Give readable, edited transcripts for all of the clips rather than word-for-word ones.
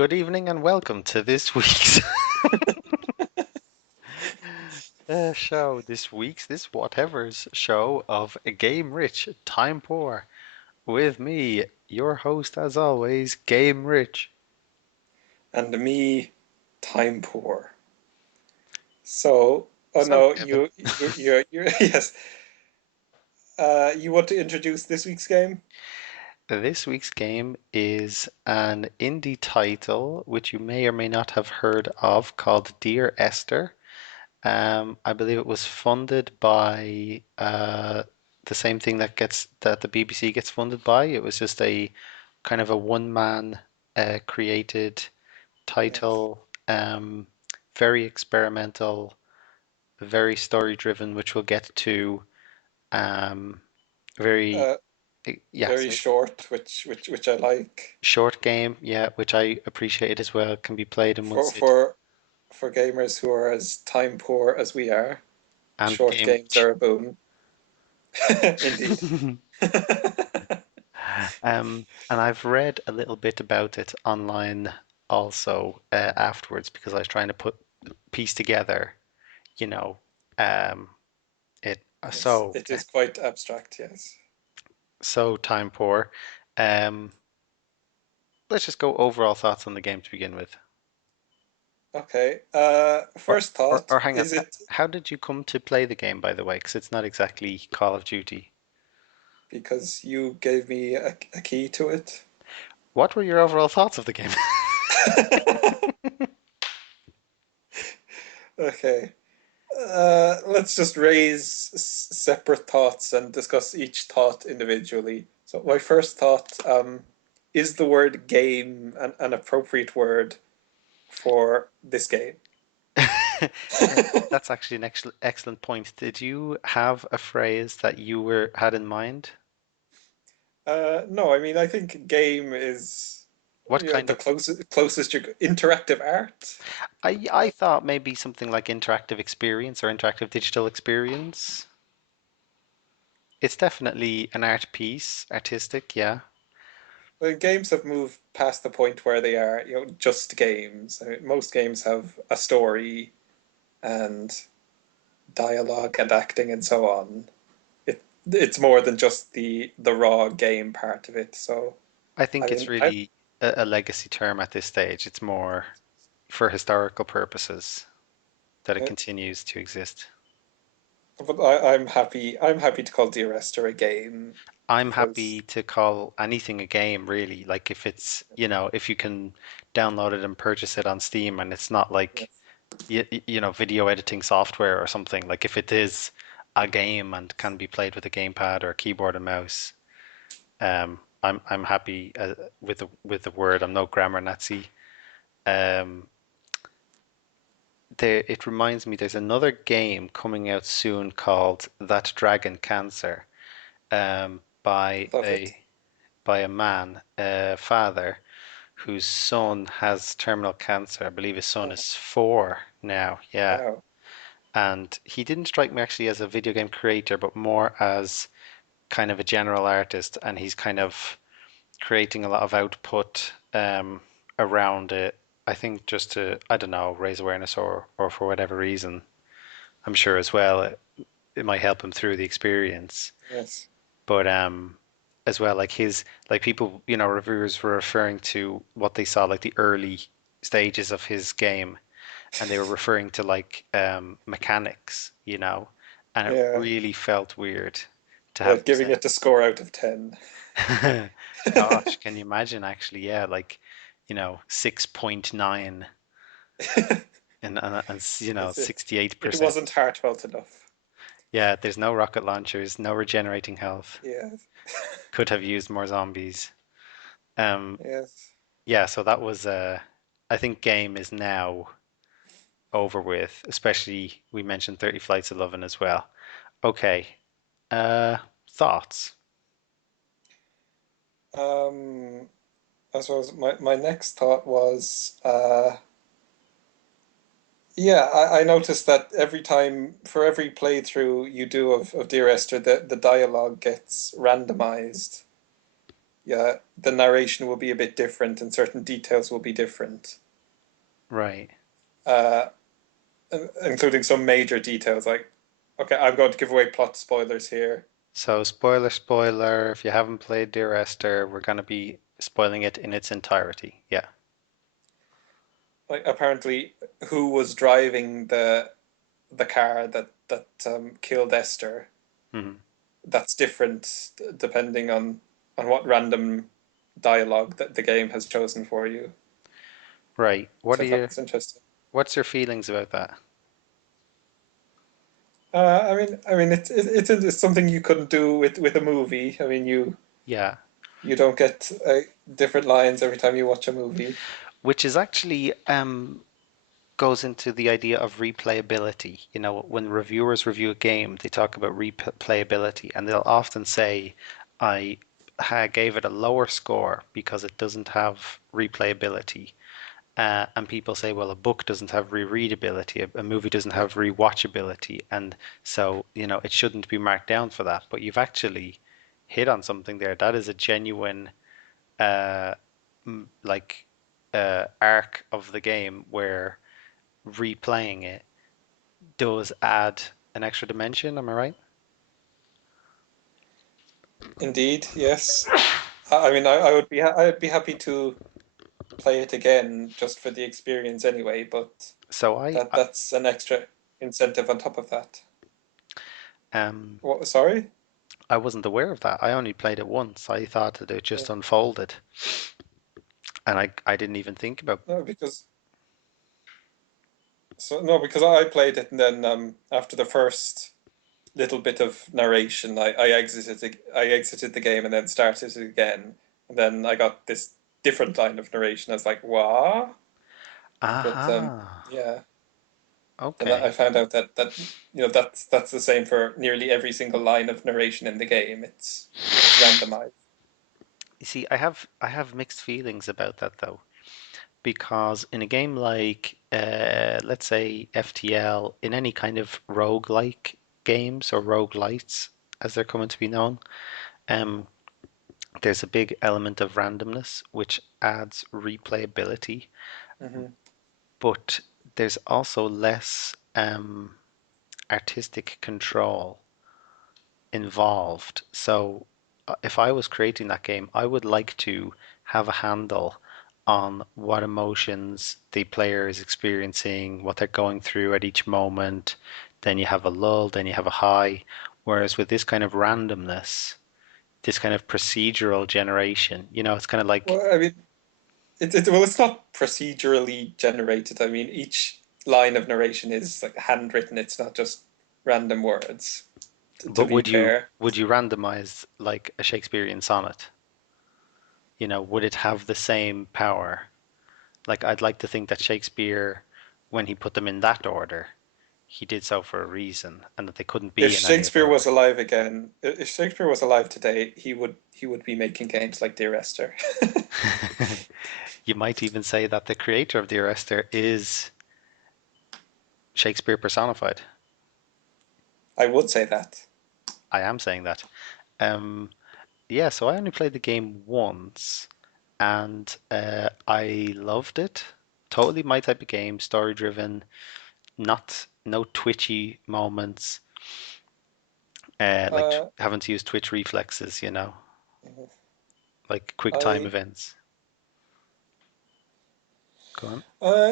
Good evening and welcome to this week's show. This whatever's show of Game Rich, Time Poor. With me, your host as always, Game Rich. And me, time poor. So, oh So, no, Kevin. yes. You want to introduce this week's game? This week's game is an indie title which you may or may not have heard of called Dear Esther. I believe it was funded by the same thing that the BBC gets funded by. It was just a kind of a one man created Yes. title, very experimental, very story driven, which we'll get to. Um, very Uh, yeah, Very sorry. short, which I like Short game, yeah, which I appreciate as well. Can be played in one for sitting. for for gamers who are as time poor as we are. And Short game games are a boon. Indeed. And I've read a little bit about it online also afterwards because I was trying to put piece together, you know, um, it Yes, it is quite abstract, yes. so time poor. Um, let's just go overall thoughts on the game to begin with. Okay. Or, First or, thought, or hang on, is it how did you come to play the game, by the way? Because it's not exactly Call of Duty. because you gave me a key to it? What were your overall thoughts of the game? Okay. Let's just raise separate thoughts and discuss each thought individually. So my first thought, is the word game an appropriate word for this game? That's actually an excellent point. Did you have a phrase that you were had in mind? No, I mean I think game is What kind the of closest you interactive art. I thought maybe something like interactive experience or interactive digital experience. It's definitely an art piece, artistic, yeah. Well, games have moved past the point where they are, just games. I mean, most games have a story and dialogue and acting and so on. It's more than just the raw game part of it. So I I think it's mean, I really a legacy term at this stage. It's more for historical purposes that it uh, continues to exist. but I'm happy. I'm happy to call Dear Esther a game I'm because happy to call anything a game, really. Like if it's, if you can download it and purchase it on Steam and it's not like, yes, video editing software or something. Like if it is a game and can be played with a gamepad or a keyboard and mouse, I'm happy with the word. I'm no grammar Nazi. Um, it reminds me there's another game coming out soon called That Dragon Cancer, by love it. a man, a father whose son has terminal cancer. I believe his son Oh, is 4 now. Yeah. wow. And he didn't strike me actually as a video game creator, but more as kind of a general artist. And he's kind of creating a lot of output around it. I think just to, I don't know, raise awareness or for whatever reason. I'm sure as well it might help him through the experience. Yes. But as well, like people, reviewers were referring to what they saw like the early stages of his game, and they were referring to like mechanics, and it Yeah. really felt weird to Yeah. have them Giving say, it a score out of 10. gosh, can you imagine actually? Yeah, like 6.9 and Yes, it 68%. wasn't heartfelt enough. Yeah, there's no rocket launchers, no regenerating health. Yeah. Could have used more zombies. Um, Yes. yeah, so that was I think game is now over with, especially we mentioned 30 Flights of Lovin' as well. Okay. Uh thoughts. Um, I suppose my next thought was, yeah, I noticed that every time, for every playthrough you do of Dear Esther, the dialogue gets randomized. yeah, the narration will be a bit different and certain details will be different, Right. uh, including some major details. Like, okay, I'm going to give away plot spoilers here. So, spoiler, if you haven't played Dear Esther, we're going to be spoiling it in its entirety. Yeah. Like, apparently, who was driving the car that killed Esther? Hmm. That's different depending on what random dialogue that the game has chosen for you, Right. which I thought was interesting. What's your feelings about that? It's something you couldn't do with a movie. I mean, Yeah. you don't get different lines every time you watch a movie. Which is actually goes into the idea of replayability. You know, when reviewers review a game, they talk about replayability, and they'll often say, I gave it a lower score because it doesn't have replayability. And people say, well, a book doesn't have rereadability, a movie doesn't have rewatchability, and so, you know, it shouldn't be marked down for that. But you've actually hit on something there. That is a genuine, uh, like, arc of the game where replaying it does add an extra dimension. Am I right? Indeed, yes. I would be I would be happy to play it again just for the experience anyway, but So that's an extra incentive on top of that. um What? Sorry? I wasn't aware of that. I only played it once. I thought that it just Yeah. unfolded, and I didn't even think about. No, because no, because I played it and then after the first little bit of narration, I exited the game and then started it again, and then I got this different line of narration. I was like, "What?" But Aha. yeah, then I Okay. found out that's the same for nearly every single line of narration in the game. It's randomized. You see, I have mixed feelings about that though, because in a game like let's say FTL, in any kind of roguelike games or roguelites, as they're coming to be known, um, there's a big element of randomness which adds replayability, Hmm. but there's also less artistic control involved. So if I was creating that game, I would like to have a handle on what emotions the player is experiencing, what they're going through at each moment. Then you have a lull, then you have a high. Whereas with this kind of randomness, this kind of procedural generation, you know, it's kind of like, Well, I mean, it's not procedurally generated. I mean, each line of narration is like handwritten. It's not just random words. To but be fair, would you randomize like a Shakespearean sonnet? You know, would it have the same power? Like, I'd like to think that Shakespeare, when he put them in that order, he did so for a reason, and that they couldn't if be in any other Shakespeare was order. alive again, if Shakespeare was alive today, he would be making games like Dear Esther. You might even say that the creator of the Arrestor is Shakespeare personified. I would say that. I am saying that. Um, yeah, so I only played the game once, and I loved it. Totally my type of game, story driven, not no twitchy moments, Uh, having to use Twitch reflexes, you know, like quick time I events. Go on.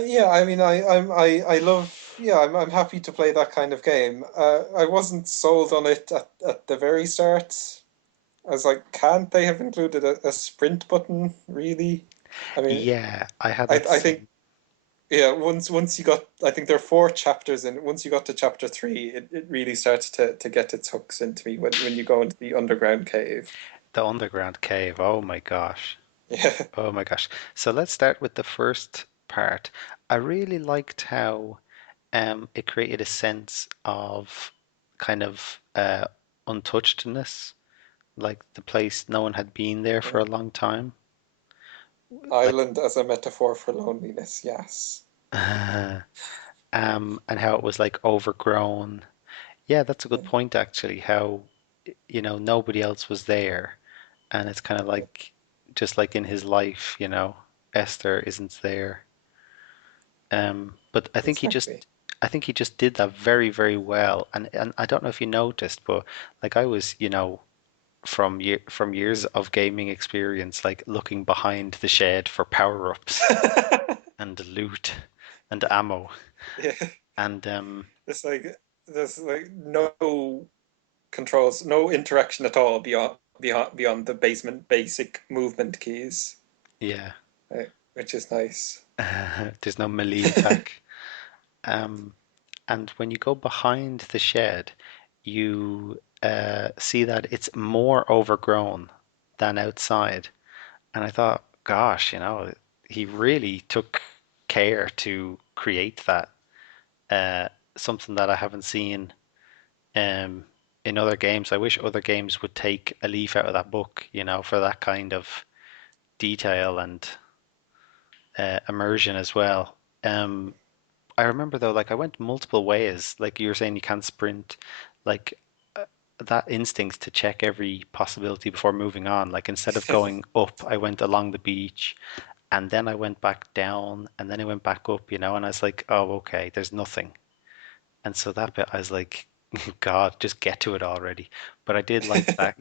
yeah, I mean, I love, yeah, I'm happy to play that kind of game. I wasn't sold on it at the very start. I was like, can't they have included a sprint button, really? I mean, Yeah, I had that I think, same. yeah, once you got, I think there are four chapters in. Once you got to chapter three, it really starts to get its hooks into me when you go into the underground cave. The underground cave. Oh my gosh. Yeah, Oh my gosh. So let's start with the first part. I really liked how it created a sense of kind of untouchedness, like the place no one had been there for yeah. a long time. Like Island as a metaphor for loneliness. Yes. and how it was like overgrown. Yeah, that's a good Yeah, point actually, how nobody else was there, and it's kind of yeah. like just like in his life, Esther isn't there. But exactly. I think he just did that very, very well. And I don't know if you noticed, but like I was, from years of gaming experience, like looking behind the shed for power-ups and loot and ammo. Yeah, And it's like there's like no controls, no interaction at all beyond the basement basic movement keys, yeah, which is nice. there's no melee attack. Um, and when you go behind the shed, you see that it's more overgrown than outside. And I thought, gosh, he really took care to create that. Uh, Something that I haven't seen um, in other games. I wish other games would take a leaf out of that book, for that kind of detail and immersion as well. Um, I remember though, like I went multiple ways. Like you were saying, you can't sprint. Like uh, that instinct to check every possibility before moving on. Like instead of going up, I went along the beach, and then I went back down, and then I went back up. And I was like, oh, okay, there's nothing. And so that bit, I was like, God, just get to it already. But I did like that.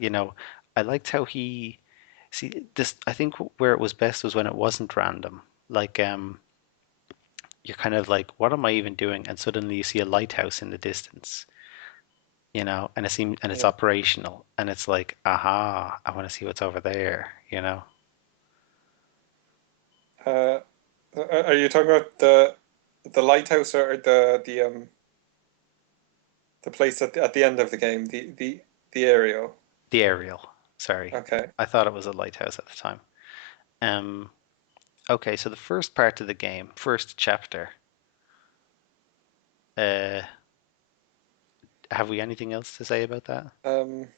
I liked how he see this. I think where it was best was when it wasn't random. Like you're kind of like, what am I even doing? And suddenly you see a lighthouse in the distance, and it seems and it's Yeah. operational, and it's like, aha, I want to see what's over there. Uh, are you talking about the lighthouse or the place at the end of the game, the aerial? The aerial, sorry, Okay. I thought it was a lighthouse at the time. Um, okay, so the first part of the game, first chapter. Uh, have we anything else to say about that? Um,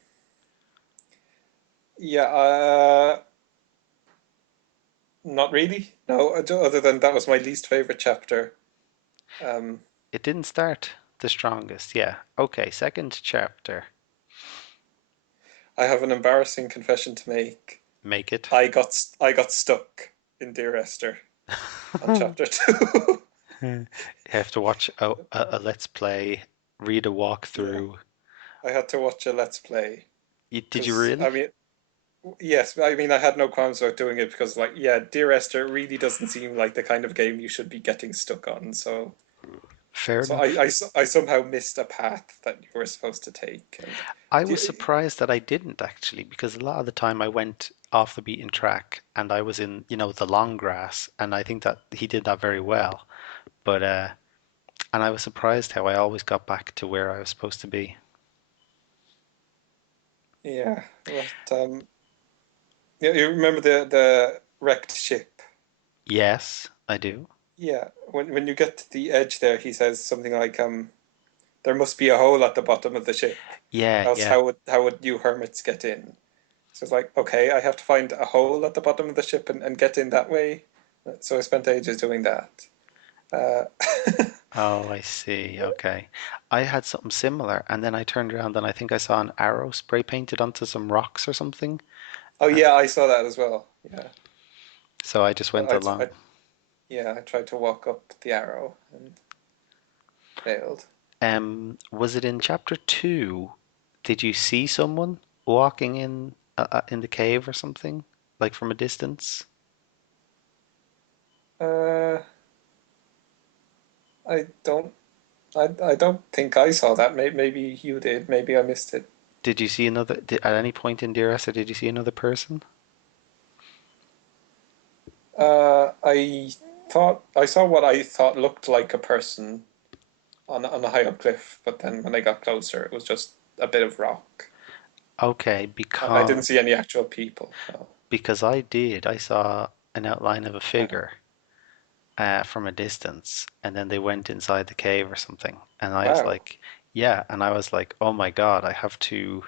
yeah. Not really. No, other than that was my least favorite chapter. Um, It didn't start the strongest, yeah. Okay, second chapter. I have an embarrassing confession to make. Make it. I got stuck in Dear Esther on chapter two. You have to watch a Let's Play, read a Yeah, walkthrough. I had to watch a Let's Play Did you because I really? mean, yes, I mean I had no qualms about doing it because like yeah, Dear Esther really doesn't seem like the kind of game you should be getting stuck on. So Fair so I enough. I, I somehow missed a path that you were supposed to take. And I do was you, surprised that I didn't actually, because a lot of the time I went off the beaten track and I was in, the long grass, and I think that he did that very well. But and I was surprised how I always got back to where I was supposed to be. yeah, but you remember the wrecked ship? Yes, I do. Yeah, when you get to the edge there, he says something like, there must be a hole at the bottom of the ship, Yeah, else yeah. how would you hermits get in?" So it's like, okay, I have to find a hole at the bottom of the ship and get in that way. So I spent ages doing that. Uh, Oh, I see. Okay. I had something similar, and then I turned around and I think I saw an arrow spray painted onto some rocks or something. oh Uh, yeah, I saw that as well. Yeah, So I just but went along. yeah, I tried to walk up the arrow and failed. Was it in chapter two? Did you see someone walking in the cave or something, like from a distance? Uh, I don't I don't think I saw that. Maybe you did. Maybe I missed it. Did you see at any point in Dear Esther, did you see another person? I thought I saw what I thought looked like a person on a high up cliff, but then when I got closer, it was just a bit of rock. Okay, I didn't see any actual people. No. because I did. I saw an outline of a Uh, figure from a distance, and then they went inside the cave or something. And I was wow. like, yeah, and I was like, oh my God, I have to,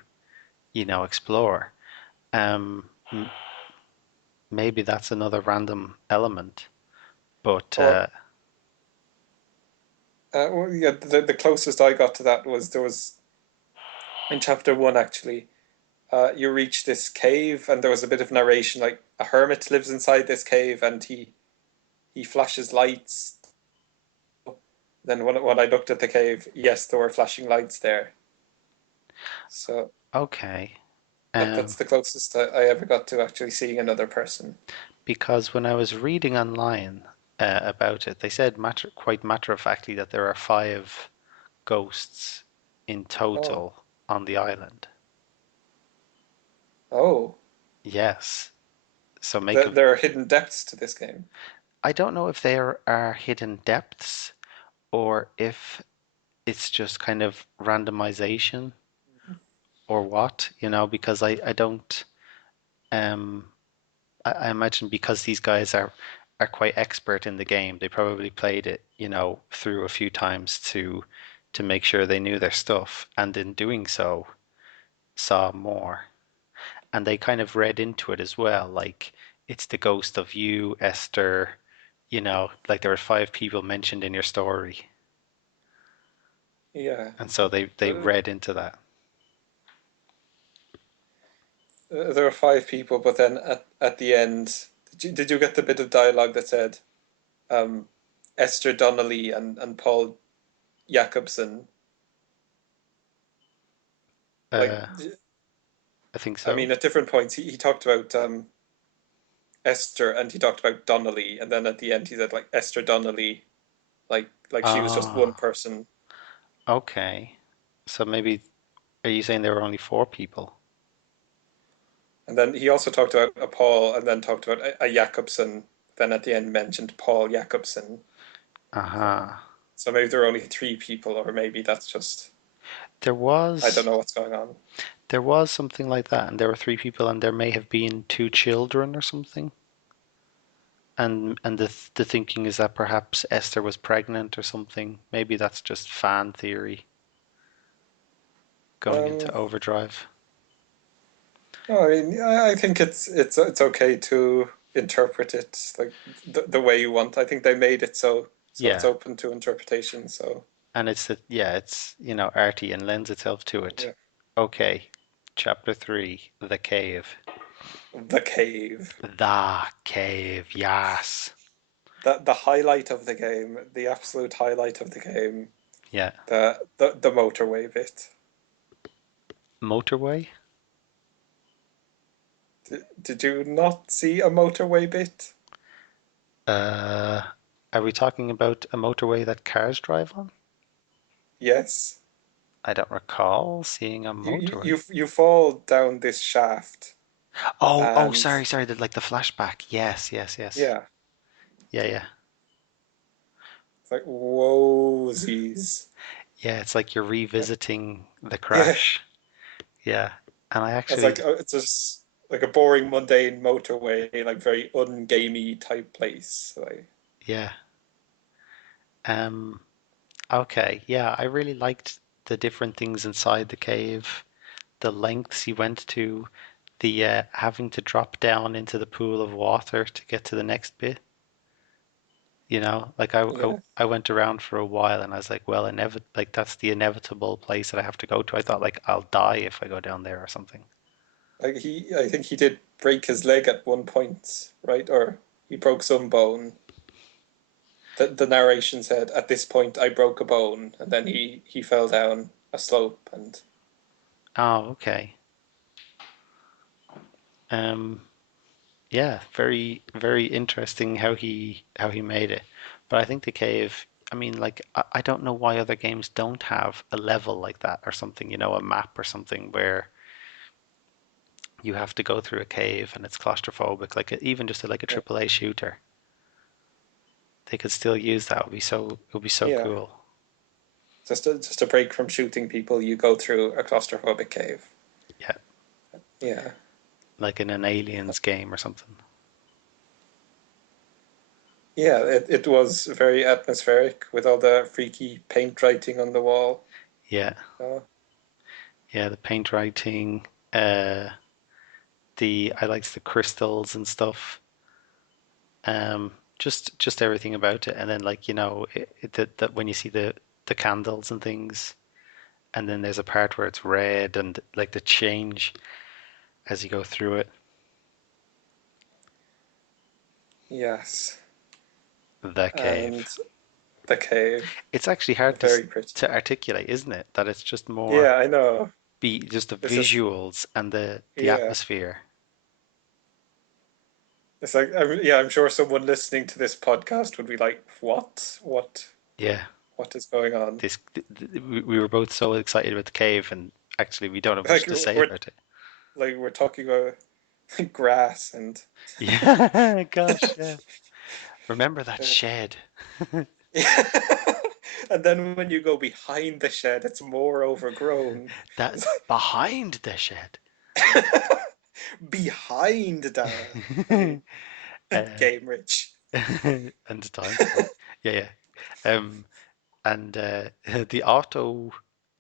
explore. Um, m Maybe that's another random element, but Well, well, yeah. The closest I got to that was there was in chapter one actually. you reach this cave, and there was a bit of narration, like a hermit lives inside this cave, and he flashes lights. Then when I looked at the cave, yes, there were flashing lights there. So Okay. that's Um, the closest I ever got to actually seeing another person. because when I was reading online about it, they said quite matter-of-factly that there are five ghosts in Oh, total on the island. oh, Yes. So make of there are hidden depths to this game. I don't know if there are hidden depths or if it's just kind of randomization or what, because I don't um I imagine because these guys are quite expert in the game, they probably played it, through a few times to make sure they knew their stuff, and in doing so saw more. And they kind of read into it as well, like it's the ghost of you, Esther, like there were five people mentioned in your story. Yeah. And so they Uh, read into that. there are five people, but then at the end, did you get the bit of dialogue that said um, Esther Donnelly and Paul Jacobson? Like, Uh, I think I so. mean, at different points, he talked about Esther and he talked about Donnelly, and then at the end he said like Esther Donnelly, like she was just one Ah, person. okay. So maybe are you saying there were only four people? And then he also talked about a Paul, and then talked about a Jacobson. Then at the end mentioned Paul Jacobson. So, Uh-huh. so maybe there are only three people, or maybe that's just There I don't was know what's going on. there was something like that, and there were three people, and there may have been two children or something. And the thinking is that perhaps Esther was pregnant or something. Maybe that's just fan theory going into Um, overdrive. no, I mean, I think it's okay to interpret it like the way you want. I think they made it so it's Yeah, open to interpretation. So and it's arty and lends itself to it. yeah, Okay, chapter three, the cave. the cave. The cave, yes. The highlight of the game, the absolute highlight of the game, Yeah. the motorway bit. Motorway? Did you not see a motorway bit? Uh, are we talking about a motorway that cars drive on? Yes. I don't recall seeing a You you motorway. you you fall down this shaft, Oh, and sorry, like the flashback. Yes, yes, yes. yeah, Yeah, yeah. it's like whoa-sies. Yeah, it's like you're revisiting the Yeah, crash. Yeah. And I it's actually, like it's just like a boring, mundane motorway, like very ungamey type place. Like yeah. Um, okay. Yeah, I really liked the different things inside the cave, the lengths he went to, the having to drop down into the pool of water to get to the next bit. Like yeah, I went around for a while and I was like, well, like that's the inevitable place that I have to go to. I thought like I'll die if I go down there or something. like I think he did break his leg at one point, right? Or he broke some bone. The narration said, "At this point, I broke a bone," and then he fell down a slope, and Oh, okay. Um, yeah, very, very interesting how he made it. But I think the cave, I mean, like I don't know why other games don't have a level like that or something, a map or something where you have to go through a cave and it's claustrophobic, like even just like a yeah, AAA shooter. They could still use that. It would be so yeah. cool. Just a break from shooting people, you go through a claustrophobic cave. Yeah, Yeah, like in an Aliens game or something. yeah. It was very atmospheric with all the freaky paint writing on the wall. Yeah, Oh, yeah, the paint writing, uh, the I liked the crystals and stuff. Just everything about it, and then like that when you see the candles and things, and then there's a part where it's red and like the change. as you go through it. Yes. The And cave. the cave. It's actually hard Very pretty. to articulate, isn't it? That it's just more Yeah, I know. be just the It's just visuals and the yeah. atmosphere. It's like yeah, I'm sure someone listening to this podcast would be like, "What? Yeah, What is going on?" we were both so excited about the cave, and actually we don't have much Like to say we're about it. we're talking about grass and Yeah, gosh, yeah. Remember that shed? yeah. And then when you go behind the shed, it's more overgrown. That It's behind the shed. like behind Dara. I mean, uh, game rich. and time poor. Yeah, yeah. And the auto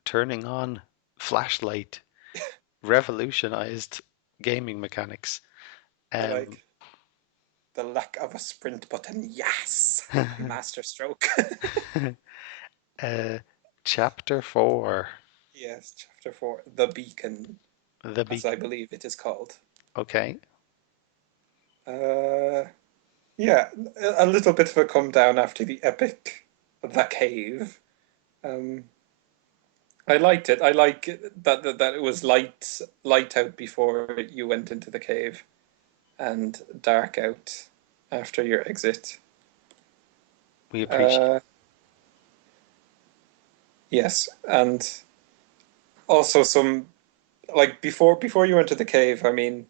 turning on flashlight revolutionized gaming mechanics. I Um, like the lack of a sprint button. Yes, my master stroke. uh, Chapter 4, Yes, chapter four, the beacon, the as I beacon. believe it is called. Okay, Uh, yeah, a little bit of a come down after the epic, the cave. Um, I liked it. I like that it was light out before you went into the cave and dark out after your exit. we appreciate. Uh, yes, and also some like before you went to the cave. I mean,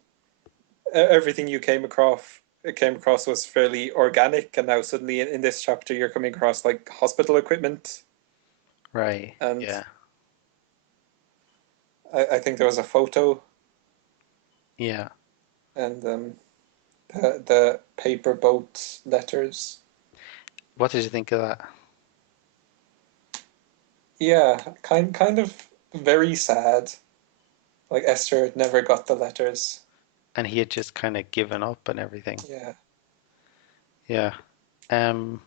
everything you came across was fairly organic, and now suddenly in this chapter you're coming across like hospital equipment, Right, and yeah, I think there was a photo yeah. and the paper boat letters. What did you think of that? Yeah, kind of very sad. Like Esther never got the letters. And he had just kind of given up and everything. Yeah, Yeah. Um,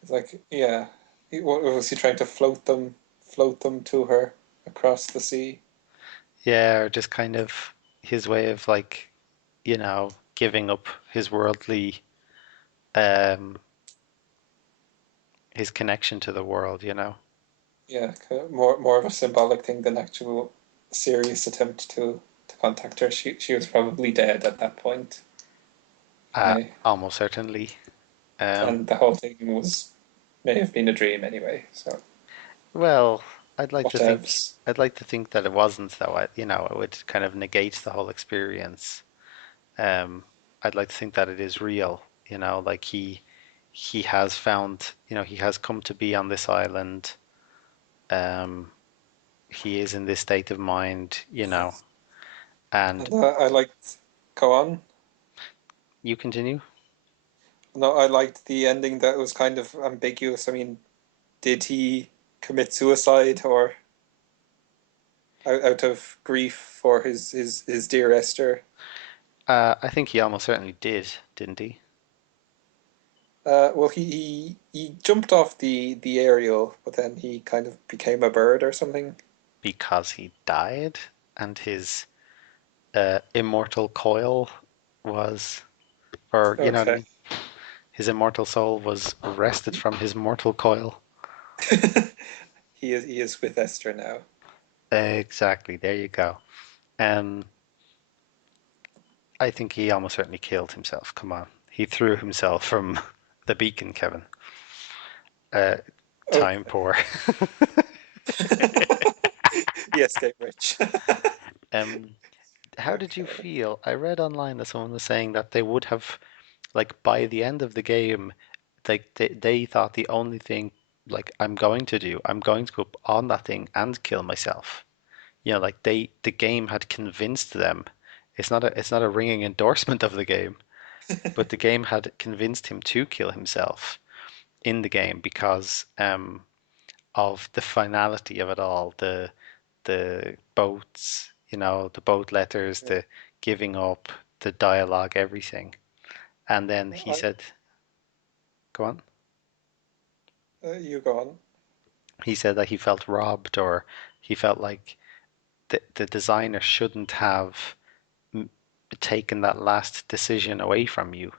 it's like yeah, what was he trying to float them to her across the sea? yeah, or just kind of his way of like, giving up his worldly, um, his connection to the world. Yeah, more of a symbolic thing than actual serious attempt to contact her. She was probably dead at that point. I Almost certainly. Um, and the whole thing was may have been a dream anyway. So well, I'd like to think, whatevs. I'd like to think that it wasn't though. It would kind of negate the whole experience. Um, I'd like to think that it is real. Like he has found, he has come to be on this island. Um, he is in this state of mind. Yes. And And I liked. Go on. you continue. No, I liked the ending that was kind of ambiguous. I mean, did he commit suicide or out of grief for his dear Esther? I think he almost certainly did, didn't he? Well, he jumped off the aerial, but then he kind of became a bird or something. Because he died, and his immortal coil was, or you know what I Okay. mean? His immortal soul was wrested from his mortal coil. He is with Esther now. Exactly. There you go. Um, I think he almost certainly killed himself. Come on, he threw himself from the beacon, Kevin. Uh, Time Okay. poor. The escape rich. Um, how did you Okay. feel? I read online that someone was saying that they would have, like, by the end of the game, like they thought the only thing, like, I'm going to go up on that thing and kill myself. Like the game had convinced them. It's not a ringing endorsement of the game, but the game had convinced him to kill himself in the game because of the finality of it all, the boats, the boat letters, the giving up, the dialogue, everything. And then he I, said, "Go on." you go on. He said that he felt robbed, or he felt like the designer shouldn't have. taken that last decision away from you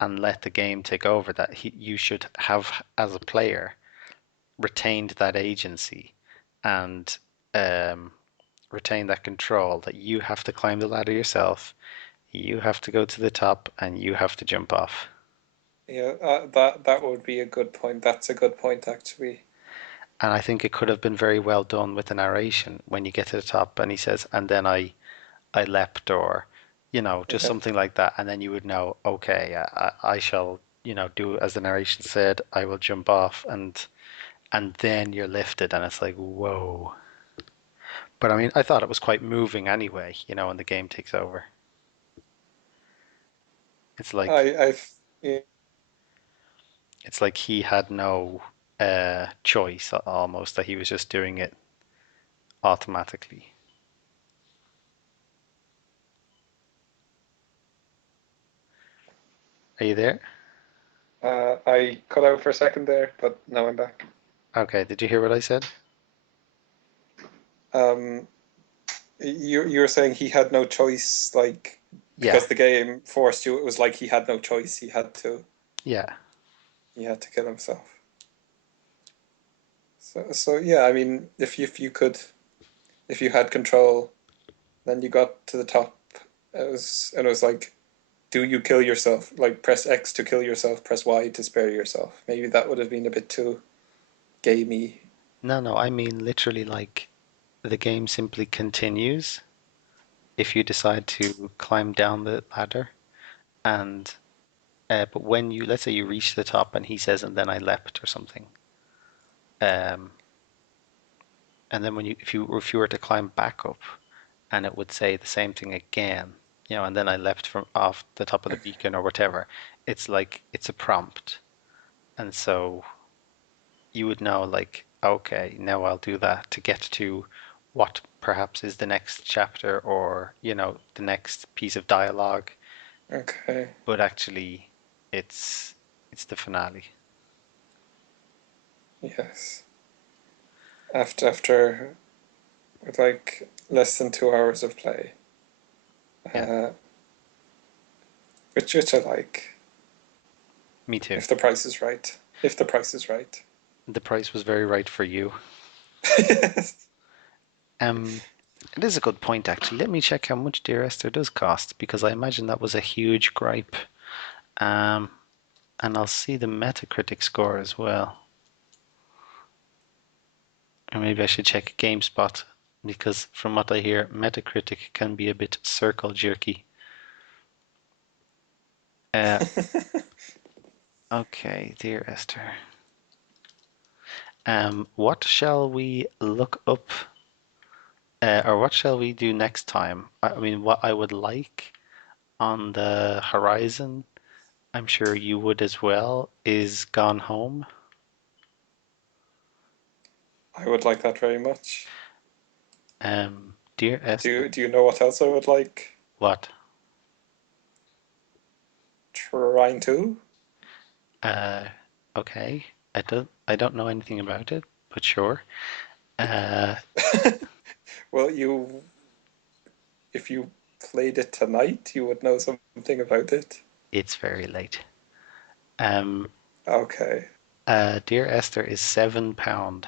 and let the game take over. That you should have, as a player, retained that agency and um, retain that control. That you have to climb the ladder yourself, you have to go to the top, and you have to jump off. Yeah, that would be a good point. That's a good point, actually. And I think it could have been very well done with the narration when you get to the top and he says, and then I leapt, or, just Yeah. something like that. And then you would know, okay, I shall, do as the narration said, I will jump off, and then you're lifted. And it's like, whoa. But I mean, I thought it was quite moving anyway, when the game takes over. It's like, Yeah, it's like he had no choice almost, that he was just doing it automatically. Are you there? I cut out for a second there, but now I'm back. Okay, did you hear what I said? Um, you were saying he had no choice, like Yeah, because the game forced you. It was like he had no choice. yeah. He had to kill himself. So yeah, I mean, if you had control, then you got to the top. It was like, do you kill yourself? Like press X to kill yourself, press Y to spare yourself. Maybe that would have been a bit too gamey. No, no, I mean literally, like, the game simply continues if you decide to climb down the ladder. And but when you, let's say you reach the top and he says, and then I leapt or something. Um, and then when if you were to climb back up, and it would say the same thing again, and then I leapt from off the top of the beacon or whatever. It's like it's a prompt, and so you would know, like, okay, now I'll do that to get to what perhaps is the next chapter, or the next piece of dialogue. Okay. But actually, it's it's the finale. Yes. After with like less than 2 hours of play, Yeah, uh, which I like. me too. If the price is right. If the price is right. The price was very right for you. Um, it is a good point, actually. Let me check how much Dear Esther does cost, because I imagine that was a huge gripe. Um, and I'll see the Metacritic score as well. Or maybe I should check GameSpot, because from what I hear, Metacritic can be a bit circle jerky. Uh, okay, Dear Esther. What shall we look up, or what shall we do next time? I mean, what I would like on the horizon, I'm sure you would as well, is Gone Home. I would like that very much. Dear Esther, Do you know what else I would like? what? Trying to? Uh, okay. I don't know anything about it, but sure. Uh, Well, you if you played it tonight, you would know something about it. it's very late. Um, Okay. Dear Esther is £7.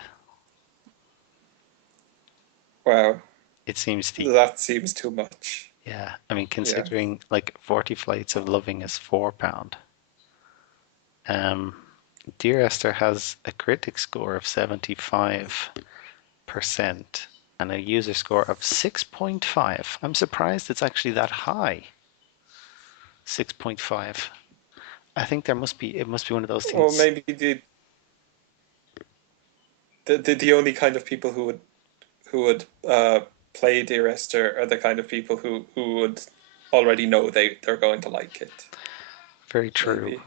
Wow. It seems steep. That seems too much. Yeah, I mean, Yeah. considering like 40 Flights of Loving is £4. Um, Dear Esther has a critic score of 75% and a user score of 6.5. I'm surprised it's actually that high. 6.5. I think it must be one of those Well, things. maybe the only kind of people who would play Dear Esther are the kind of people who would already know they're going to like it. Very true. Maybe.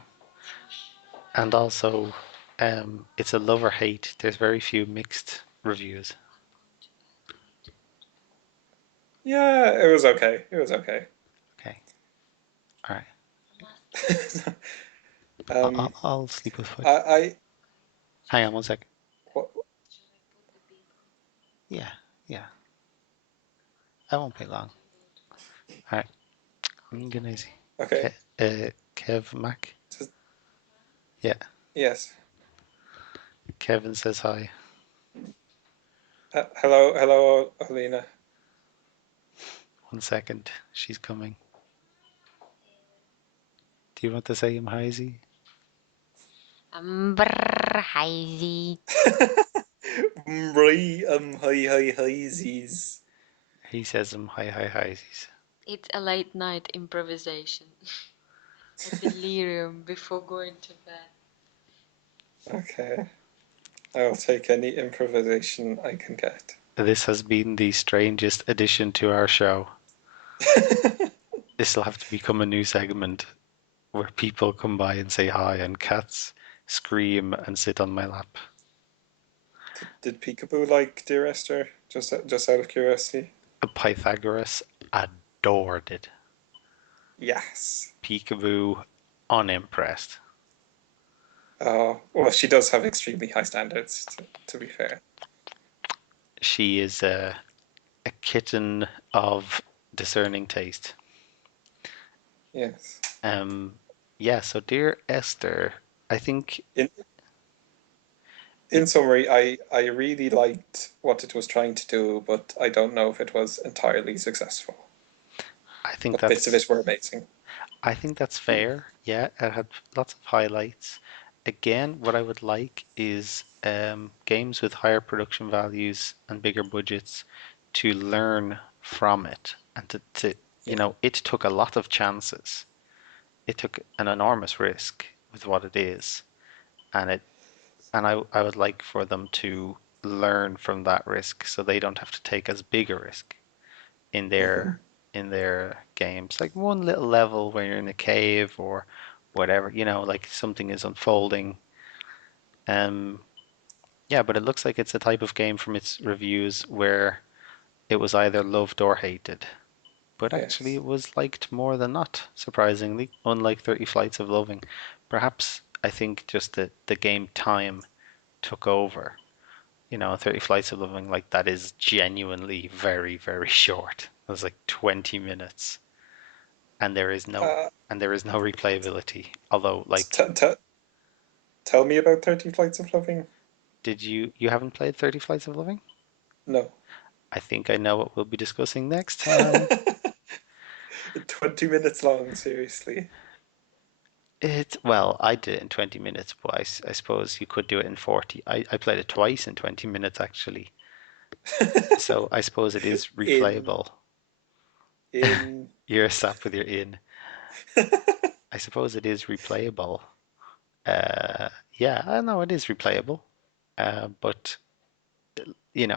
And also, it's a love or hate. There's very few mixed reviews. Yeah, it was okay. It was okay. Okay, all right. I'll, um, I'll, I'll sleep with foot. I Hang on one sec. what, Yeah, yeah. I won't be long. All right. Good night. Okay. Kev Mac. Just, Yeah, yes. Kevin says hi. Hello, hello, Alina. 1 second, she's coming. Do you want to say him hi, Z? Brr, Heisey. Right, hi, Z's. He says him hi, hi, hi. It's a late night improvisation. A delirium before going to bed. Okay. I'll take any improvisation I can get. This has been the strangest addition to our show. This will have to become a new segment where people come by and say hi and cats scream and sit on my lap. Did Peekaboo like Dear Esther? Just out of curiosity. Pythagoras adored it. Yes. Peekaboo unimpressed. Oh, well, she does have extremely high standards, to be fair. She is a kitten of discerning taste. Yes. Um, yeah, so Dear Esther, I think In it, in summary, I really liked what it was trying to do, but I don't know if it was entirely successful. I think But bits of that's it were amazing. I think that's fair. Yeah, it had lots of highlights. Again, what I would like is games with higher production values and bigger budgets to learn from it and Yeah. it took a lot of chances. It took an enormous risk with what it is, and I would like for them to learn from that risk so they don't have to take as big a risk in Hmm. their games. Like one little level where you're in a cave or whatever, like something is unfolding. Um, yeah, but it looks like it's a type of game from its reviews where it was either loved or hated. But actually, Yes. it was liked more than not, surprisingly, unlike 30 Flights of Loving. Perhaps I think just that the game time took over. 30 Flights of Loving, like that is genuinely very, very short. It was like 20 minutes. and there is no Uh, and there is no replayability. Although, like, t t Tell me about 30 Flights of Loving. did you haven't played 30 Flights of Loving? No. I think I know what we'll be discussing next time. 20 minutes long, seriously. Well, I did it in 20 minutes, but I suppose you could do it in 40. I played it twice in 20 minutes actually. So I suppose it is In replayable. in You're a sap with your in. I suppose it is replayable. Yeah, I know it is replayable. But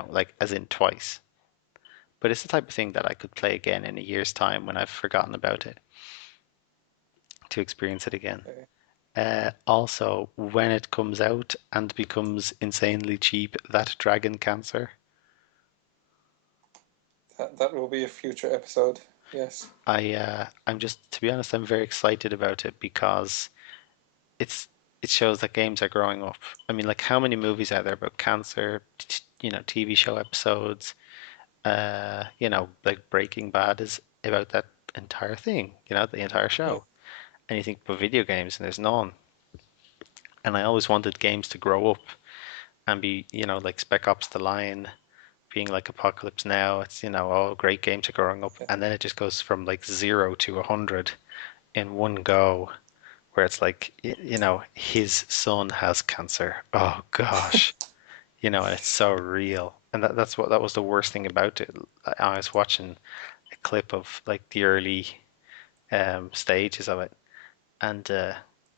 like as in twice. But it's the type of thing that I could play again in a year's time when I've forgotten about it to experience it again. Okay. Also, when it comes out and becomes insanely cheap, that Dragon Cancer, That will be a future episode. Yes. I'm just, to be honest, I'm very excited about it because it's it shows that games are growing up. I mean, like how many movies are there about cancer? TV show episodes. Like Breaking Bad is about that entire thing. The entire Yeah. show. And you think about video games, and there's none. And I always wanted games to grow up and be, like Spec Ops: The Line, being like Apocalypse Now. It's, all great games are growing up, Yeah. and then it just goes from like 0 to 100 in one go, where it's like, his son has cancer. Oh gosh, and it's so real. And that was the worst thing about it. I was watching a clip of like the early stages of it, and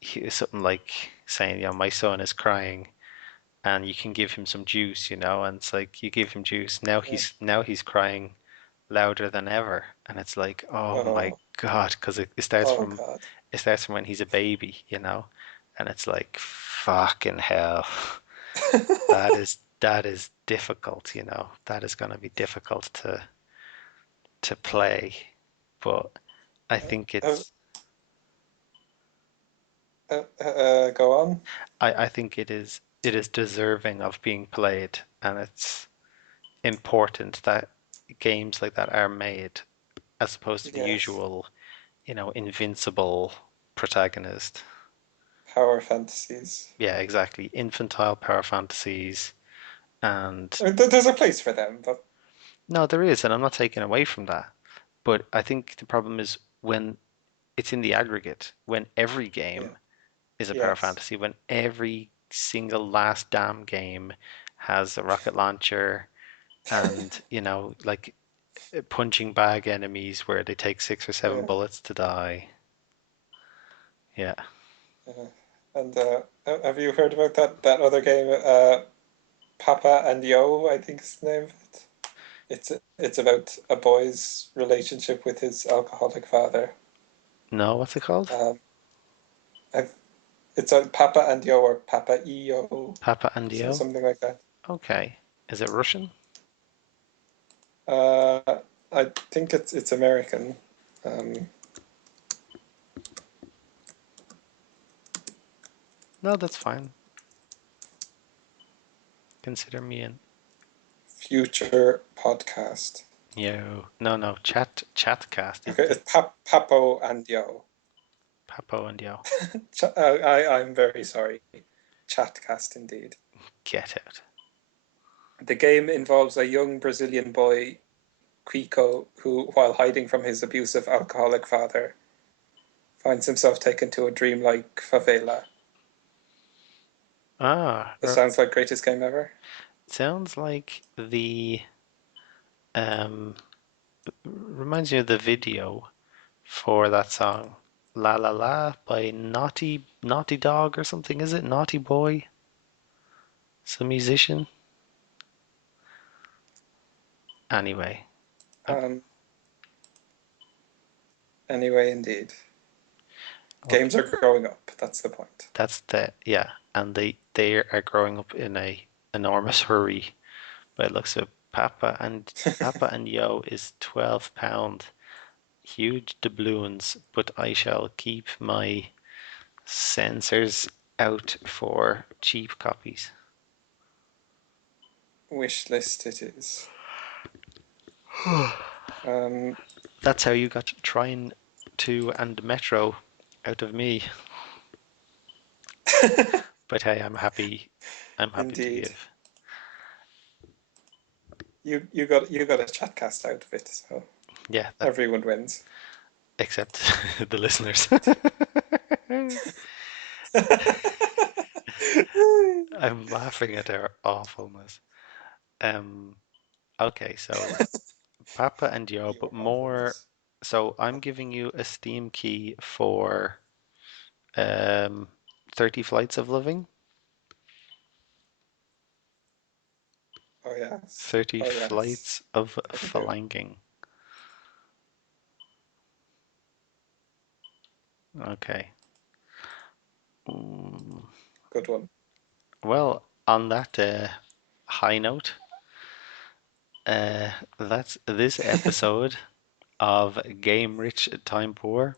he was something like saying, my son is crying and you can give him some juice, and it's like you give him juice. Now Yeah. he's crying louder than ever, and it's like, oh my Oh. God, because it starts Oh from God. when he's a baby, and it's like fucking hell. That is difficult, That is going to be difficult to play, but I think Uh, it's Go on. I think it is deserving of being played, and it's important that games like that are made as opposed to the Yes. usual, invincible protagonist. Power fantasies. Yeah, exactly. Infantile power fantasies. And I mean, there's a place for them, but no, there is, and I'm not taking away from that. But I think the problem is when it's in the aggregate, when every yeah, game is a power yes, fantasy, when every single last damn game has a rocket launcher and, like punching bag enemies where they take 6 or 7 yeah, bullets to die. Yeah. yeah. And have you heard about that other game, Papa and Yo? I think is the name of it. It's about a boy's relationship with his alcoholic father. No, what's it called? Um, I've, it's a Papa and Yo or Papa EO, Papa and so Dio? something like that. Okay. Is it Russian? Uh, I think it's American. Um, No, that's fine. Consider me in. Future podcast. Yo. No, no. Chatcast. Okay, it's Papo and Yo. Papo and Yo. I'm very sorry. Chatcast indeed. Get out. The game involves a young Brazilian boy, Kiko, who, while hiding from his abusive alcoholic father, finds himself taken to a dreamlike favela. Ah, This sounds like greatest game ever. sounds like the reminds me of the video for that song La La La by Naughty Dog or something, is it? Naughty Boy? Some musician? Anyway, uh, Um, anyway, indeed. okay, Games are growing up. That's the point. that's the yeah, and they are growing up in a enormous hurry by the looks of Papa and Yo is £12. Huge doubloons, but I shall keep my censors out for cheap copies. Wish list it is. Um, That's how you got Trine 2 and Metro out of me. But hey, I'm happy. I'm happy to indeed. give. You got a chatcast out of it, so Yeah, that everyone wins. except the listeners. I'm laughing at our awfulness. Um, okay, so Papa and Yo, but Your more. awfulness. So I'm giving you a Steam key for um 30 Flights of Loving. Oh yes. 30 Oh yes. Flights of I think I Falanging. Okay. Mm, good one. well, on that high note, uh, that's this episode of Game Rich Time Poor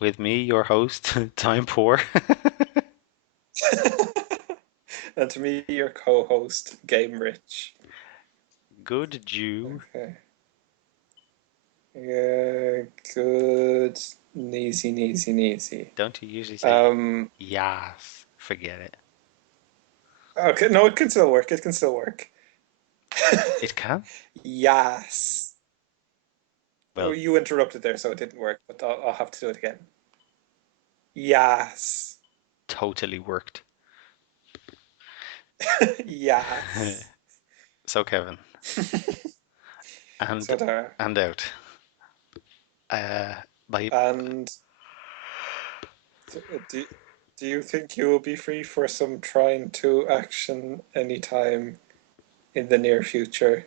with me, your host, Time Poor. And to me, your co-host, Game Rich. Good Jew. Okay. Yeah, good. Easy, easy, easy. Don't you usually say Um, yes? Forget it. okay, no, it can still work. It can still work. It can? Yes. Oh, Well, you interrupted there, so it didn't work, but I'll have to do it again. Yes. totally worked. Yes. So Kevin, and So there. and out. My And do, do you think you will be free for some trying to action anytime in the near future?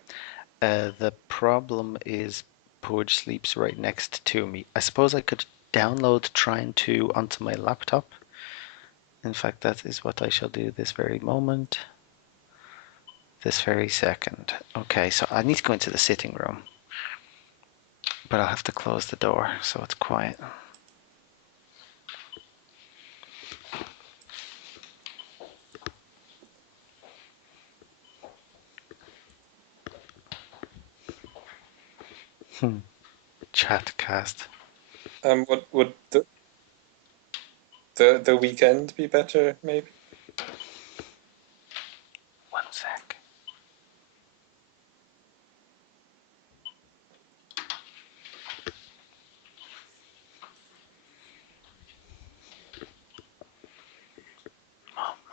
the problem is Pudge sleeps right next to me. I suppose I could download Trine 2 onto my laptop. In fact, that is what I shall do this very moment, this very second. Okay, so I need to go into the sitting room, but I'll have to close the door so it's quiet. Chatcast. Would the weekend be better? Maybe. One sec.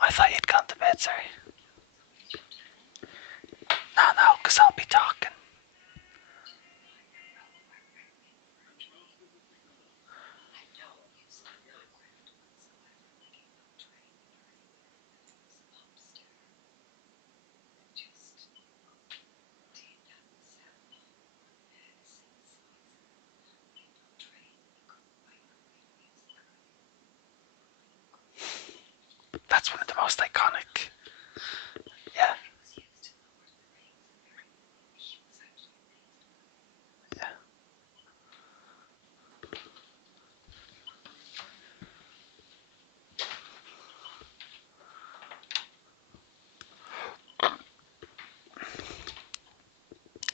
I thought you'd gone to bed, sorry. No, because I'll be talking. That's one of the most iconic. Yeah. Yeah.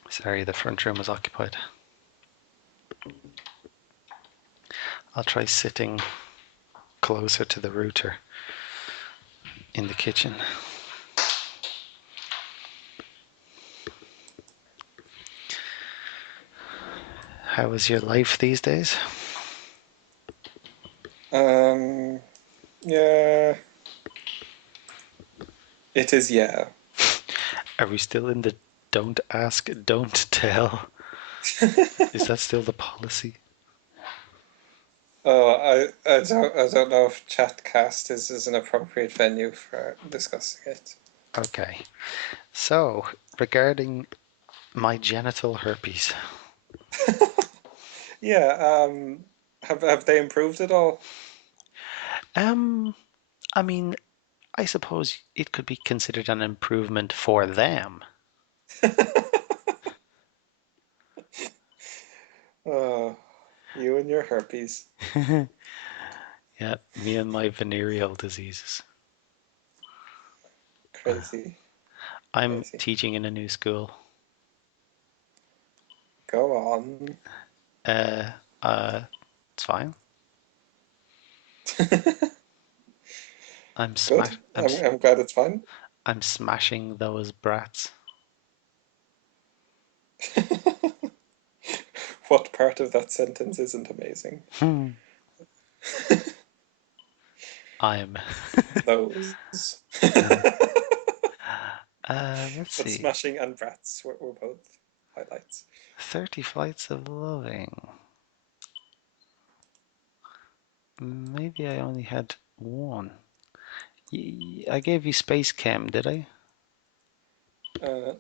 Sorry, the front room was occupied. I'll try sitting closer to the router in the kitchen. How is your life these days? Yeah, it is. Yeah. Are we still in the don't ask, don't tell? Is that still the policy? Oh, I don't know if Chatcast is an appropriate venue for discussing it. Okay. So, regarding my genital herpes, Yeah. Have they improved at all? um, I mean, I suppose it could be considered an improvement for them. Oh, you and your herpes. Yeah, me and my venereal diseases. Crazy, I'm crazy. teaching in a new school. Go on. Uh, uh, it's fine. I'm Good. smash. I'm glad it's fine. I'm smashing those brats. What part of that sentence isn't amazing? I'm. Those. uh, let's But see. smashing and brats were both highlights. 30 flights of loving. Maybe I only had one. I gave you Space Chem, did I?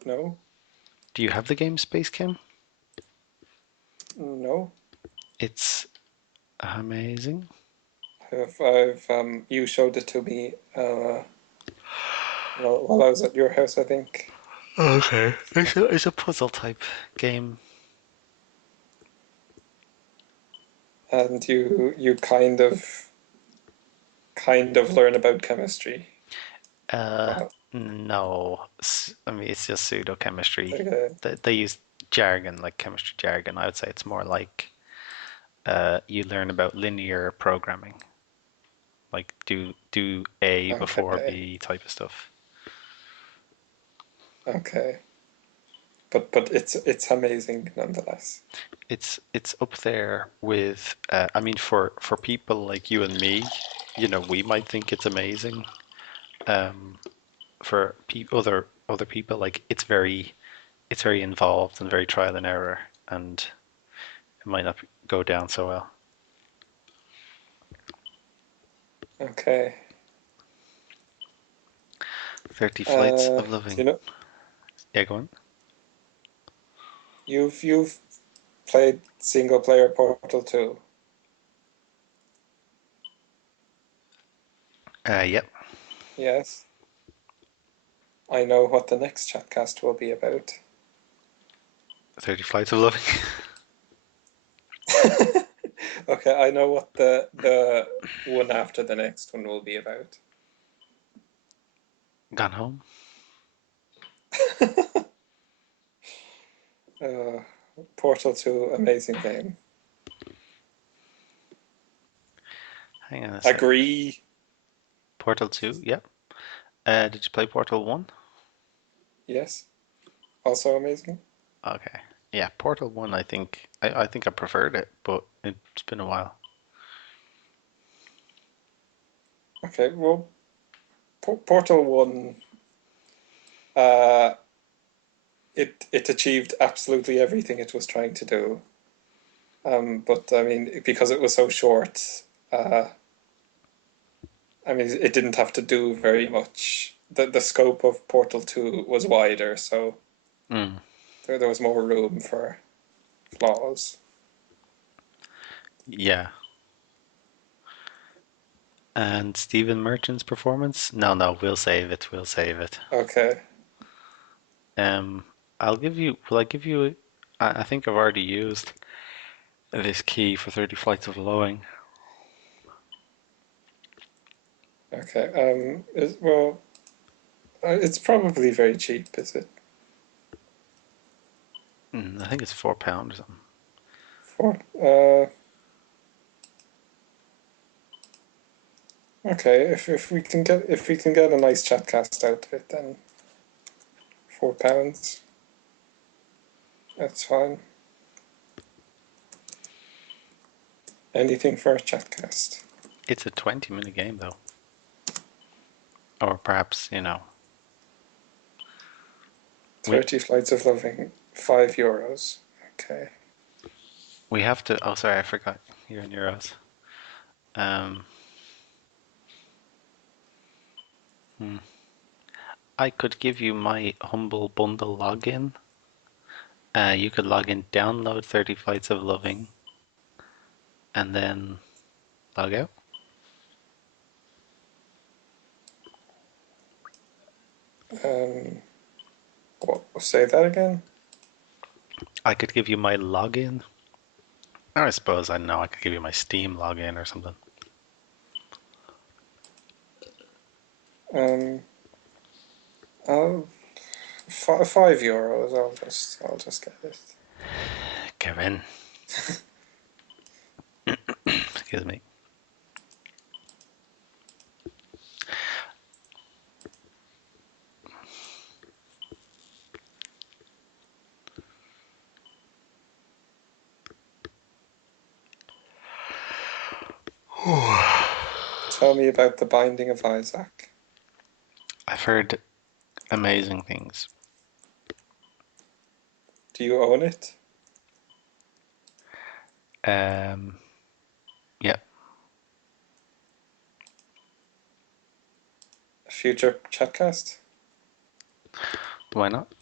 No, Do you have the game Space Chem? no. It's amazing. You showed it to me while I was at your house, I think. Okay. It's a puzzle type game. And you kind of learn about chemistry. Uh, Well, no. I mean, it's just pseudo-chemistry. like They use jargon, like chemistry jargon. I would say it's more like you learn about linear programming, like do A before okay, B type of stuff. okay. But it's amazing nonetheless. It's up there with. I mean, for people like you and me, we might think it's amazing. Um, for other people, like it's very involved and very trial and error, and it might not go down so well. Okay. 30 flights of Do loving. you know Yeah, go on. you've played single player Portal 2? Yep. Yes. I know what the next chatcast will be about. 30 flights of loving. Okay, I know what the one after the next one will be about. Gone home. Uh, Portal 2, amazing game. Hang on a sec. Agree. Portal 2, yep. Did you play Portal 1? Yes. Also amazing. Okay. Yeah, Portal 1, I think I preferred it, but it's been a while. Okay, well, Portal 1, uh, it achieved absolutely everything it was trying to do. But I mean, because it was so short, uh, I mean, it didn't have to do very much. The scope of Portal 2 was wider, so Mm. there was more room for flaws. Yeah. And Stephen Merchant's performance? No, no, we'll save it. We'll save it. Okay, Um, I'll give you. Will I give you? I think I've already used this key for 30 flights of lowing. okay. Well, it's probably very cheap, is it? I think it's £4 or something. For okay, if we can get a nice chatcast out of it, then £4. That's fine. Anything for a chatcast. It's a 20-minute game though, or perhaps we 30 flights of loving, €5. Okay. we have to. Oh, sorry, I forgot. You're in euros. Um, hmm. I could give you my humble bundle login. You could log in, download 30 flights of loving, and then log out. Um, say that again? I could give you my login. Or I suppose I know I could give you my Steam login or something. Um, I'll, €5. I'll just get it. Kevin, excuse me. Tell me about the Binding of Isaac. I've heard amazing things. Do you own it? Um, yeah, A future chatcast? why not?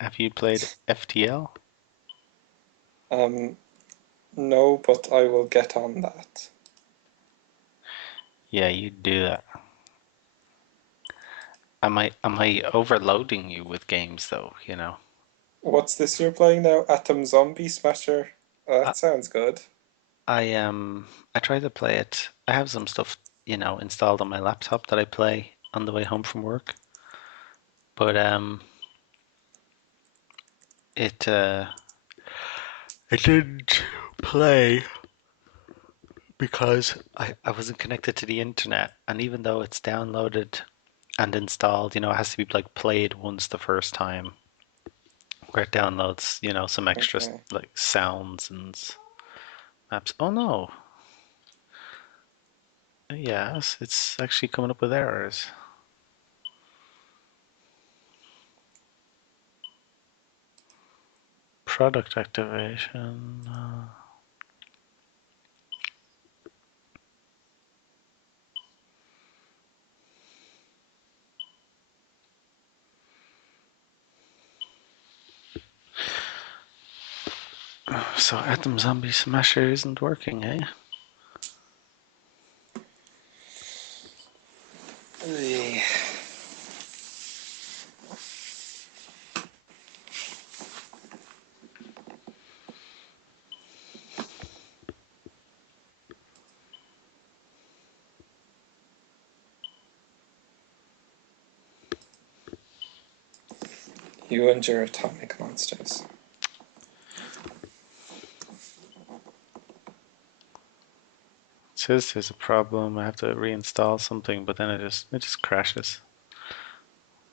Have you played FTL? Um, no, but I will get on that. Yeah, you do that. Am I overloading you with games though? What's this you're playing now? Atom Zombie Smasher? Oh, I that sounds good. I try to play it. I have some stuff installed on my laptop that I play on the way home from work, but it it didn't play because I wasn't connected to the internet, and even though it's downloaded and installed, it has to be like played once the first time, where it downloads, some extra Okay. like sounds and maps. Oh no, yes, it's actually coming up with errors. Product activation. So Atom Zombie Smasher isn't working, eh? You and your atomic monsters. says there's a problem. I have to reinstall something, but then it just crashes.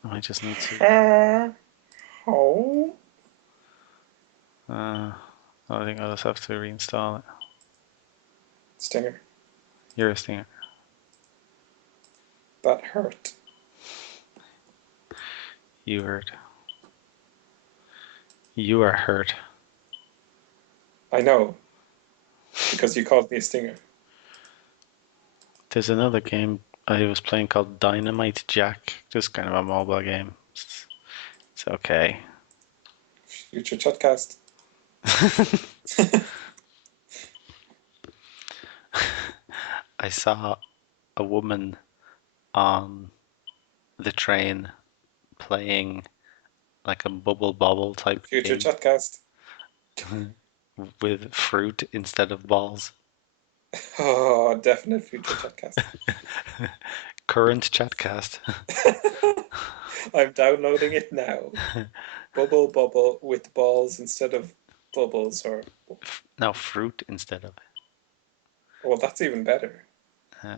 I just need to. Oh, Uh, I think I'll just have to reinstall it. Stinger. You're a stinger. That hurt. You hurt. You are hurt. I know, because you called me a stinger. There's another game I was playing called Dynamite Jack. Just kind of a mobile game. It's okay. Future Chatcast. I saw a woman on the train playing like a bubble bobble type Future game Chatcast. with fruit instead of balls. Oh, definite future Chatcast. Current Chatcast. I'm downloading it now. Bubble bubble with balls instead of bubbles, or No, fruit instead of. well, that's even better. Uh,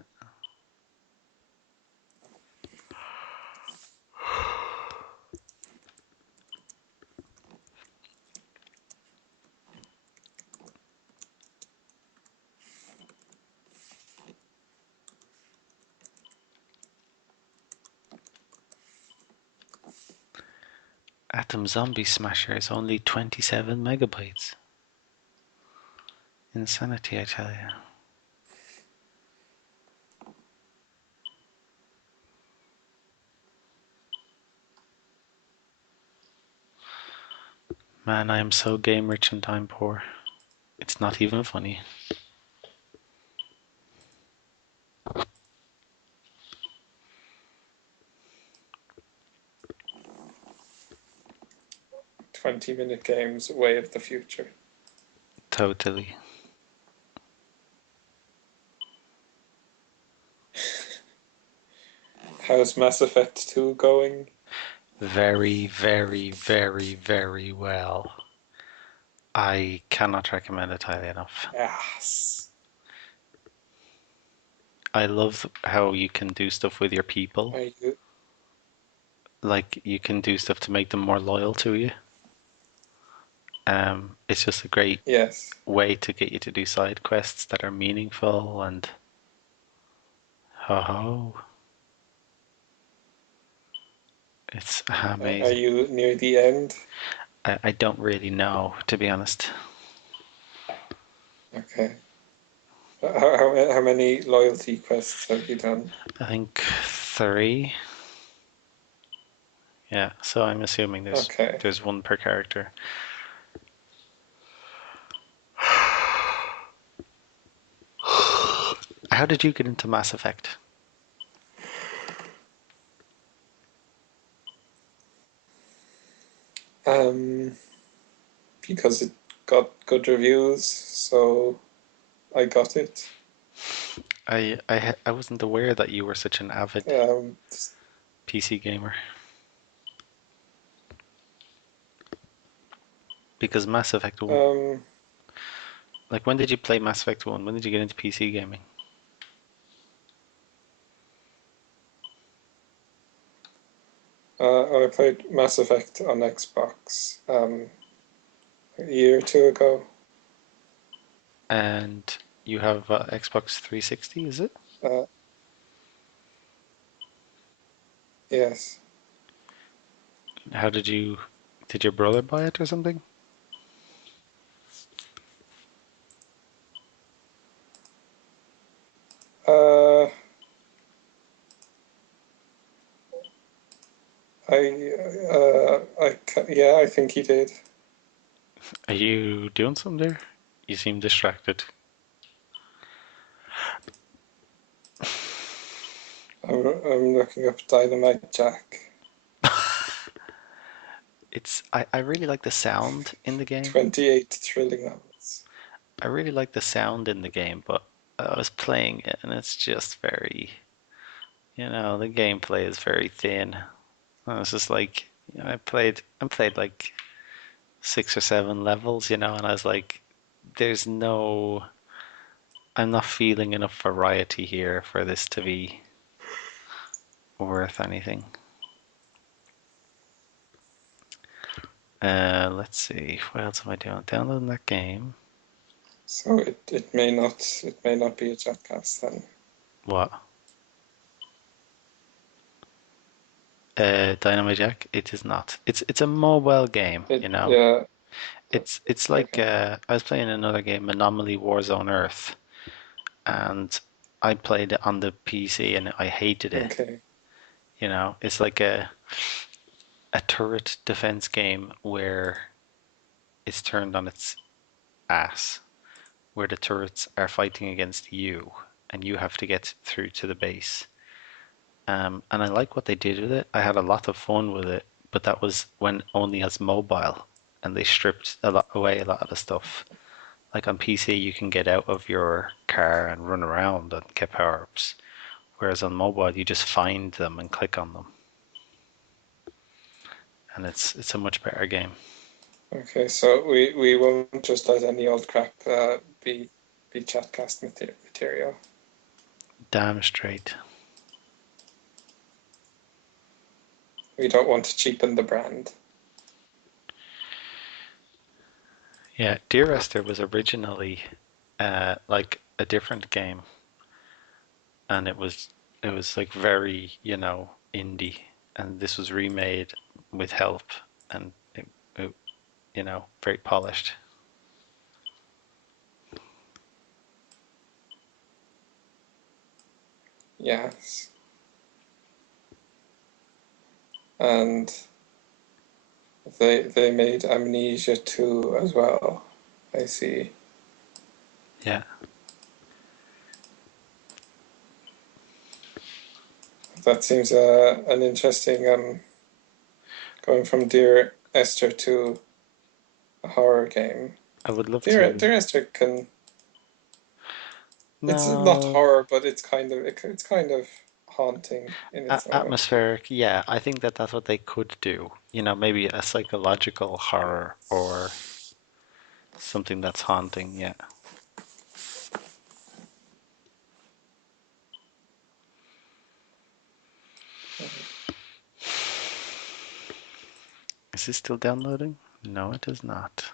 Atom Zombie Smasher is only 27 megabytes. Insanity, I tell you. Man, I am so game rich and time poor. It's not even funny. 20-minute games, way of the future. Totally. How's Mass Effect 2 going? Very, very, very, very well. I cannot recommend it highly enough. Yes. I love how you can do stuff with your people. Are you? Like you can do stuff to make them more loyal to you. It's just a great Yes. way to get you to do side quests that are meaningful and ho ho. It's Are amazing. you near the end? I don't really know, to be honest. Okay. How many loyalty quests have you done? I think 3. Yeah, so I'm assuming there's Okay. there's one per character. How did you get into Mass Effect? Um, because it got good reviews, so I got it. I wasn't aware that you were such an avid Um, PC gamer because Mass Effect 1. um, Like when did you play Mass Effect 1? When did you get into PC gaming? I played Mass Effect on Xbox a year or two ago. And you have Xbox 360, is it? Uh, yes. How did your brother buy it or something? Uh, yeah, I think he did. Are you doing something there? You seem distracted. I'm looking up Dynamite Jack. I really like the sound in the game. 28 thrilling novels. I really like the sound in the game, but I was playing it and it's just very, the gameplay is very thin. And it's just like, I played like 6 or 7 levels, and I was like, there's no, I'm not feeling enough variety here for this to be worth anything. Let's see. What else am I doing? Downloading that game. So it may not be a Chatcast then. What? Dynamite Jack? It is not. It's a mobile game, you know. Yeah. It's like Okay. I was playing another game, Anomaly Warzone Earth, and I played it on the PC and I hated it. Okay. You know, it's like a turret defense game where it's turned on its ass, where the turrets are fighting against you and you have to get through to the base. And I like what they did with it. I had a lot of fun with it, but that was when only as mobile, and they stripped away a lot of the stuff. Like on PC, you can get out of your car and run around and get power ups, whereas on mobile, you just find them and click on them, and it's a much better game. Okay. So we won't just let any old crap be Chatcast material. Damn straight. We don't want to cheapen the brand. Yeah, Dear Esther was originally like a different game, and it was like very, indie, and this was remade with help, and it very polished. Yes. And they made Amnesia 2 as well. I see. Yeah, That seems an interesting going from Dear Esther to a horror game. I would love Dear to. Esther can it's not No, horror, but it's kind of haunting in its own way. atmospheric. Yeah, I think that that's what they could do. Maybe a psychological horror or something that's haunting. Yeah. Is this still downloading? No, it is not.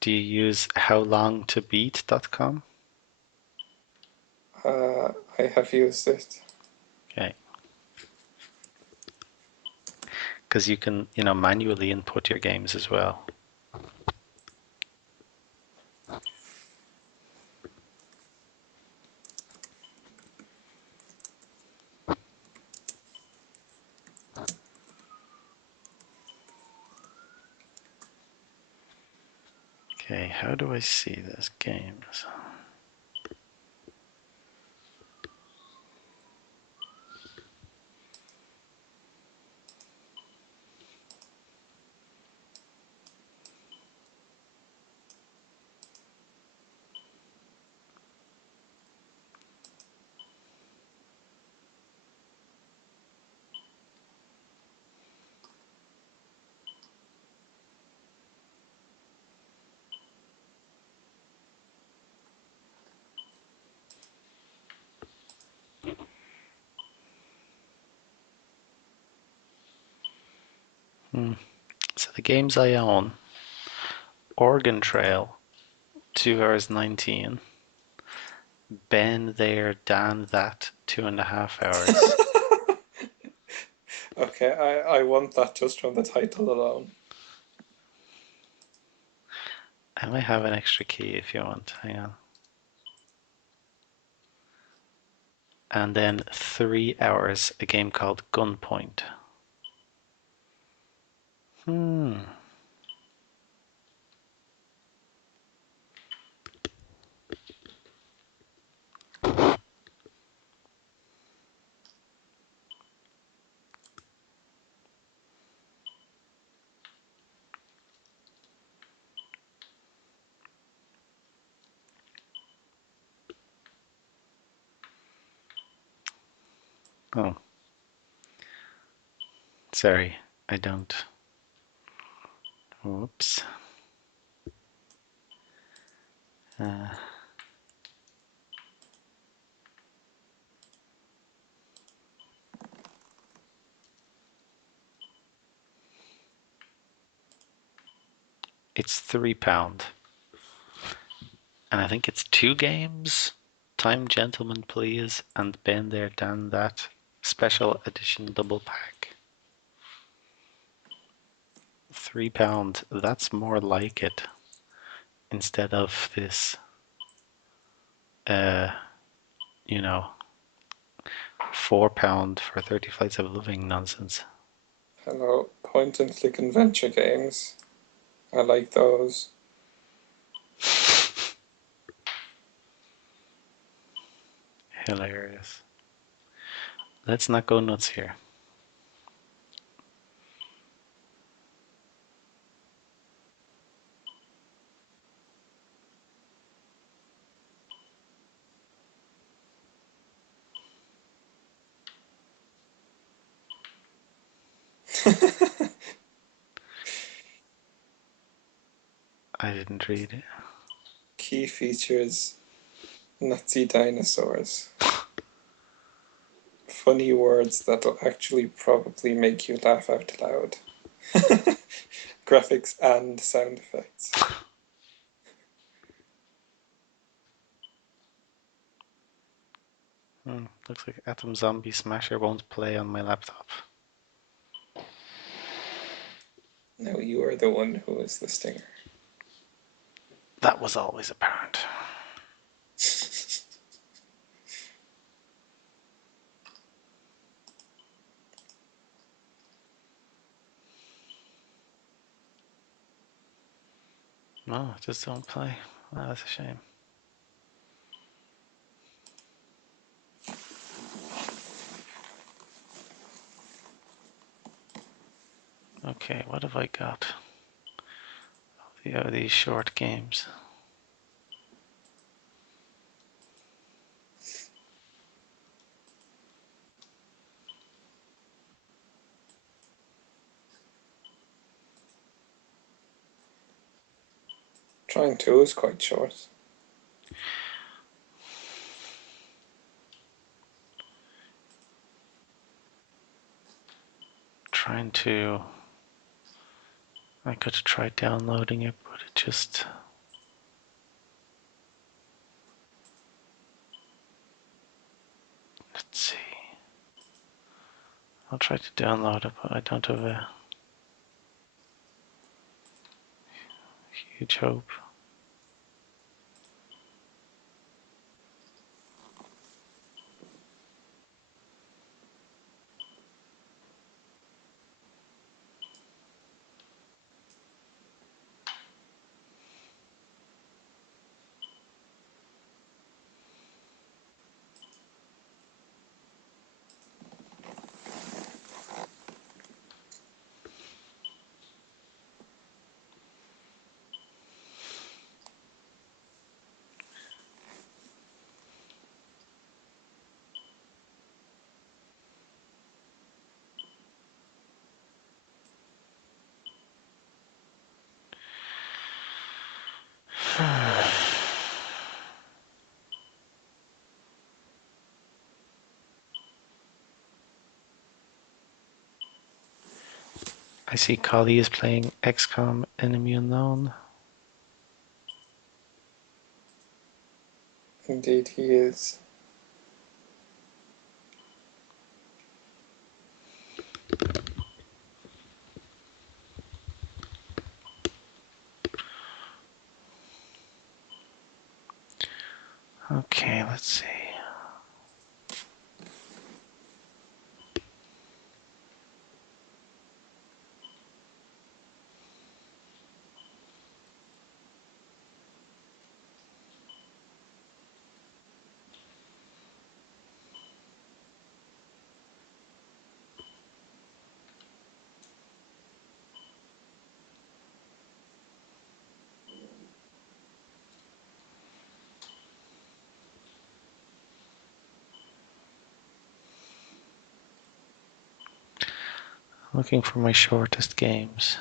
Do you use howlongtobeat.com? I have used it. Okay. Because you can, manually input your games as well. Okay, how do I see those games? So the games I own: Oregon Trail, 2 hours 19. Been there, done that, 2.5 hours. Okay, I want that just from the title alone. I might have an extra key if you want. Hang on. And then 3 hours, a game called Gunpoint. Hmm. Oh, sorry, I don't. Oops. Uh, it's £3. And I think it's 2 games. Time Gentlemen Please and Been There Done That special edition double pack. £3. That's more like it. Instead of this, uh, you know, £4 for 30 Flights of Loving nonsense. Hello, point and click adventure games. I like those. Hilarious. Let's not go nuts here. I didn't read it. Key features: Nazi dinosaurs. Funny words that'll actually probably make you laugh out loud. Graphics and sound effects. Looks like Atom Zombie Smasher won't play on my laptop. Now you are the one who is the stinger. That was always apparent. No, just don't play. Oh, that's a shame. Okay, what have I got? These short games. Trying 2 is quite short. Trying to. I could try downloading it, but it just. Let's see. I'll try to download it, but I don't have a huge hope. I see Collie is playing XCOM Enemy Unknown. Indeed he is. Okay, let's see. Looking for my shortest games.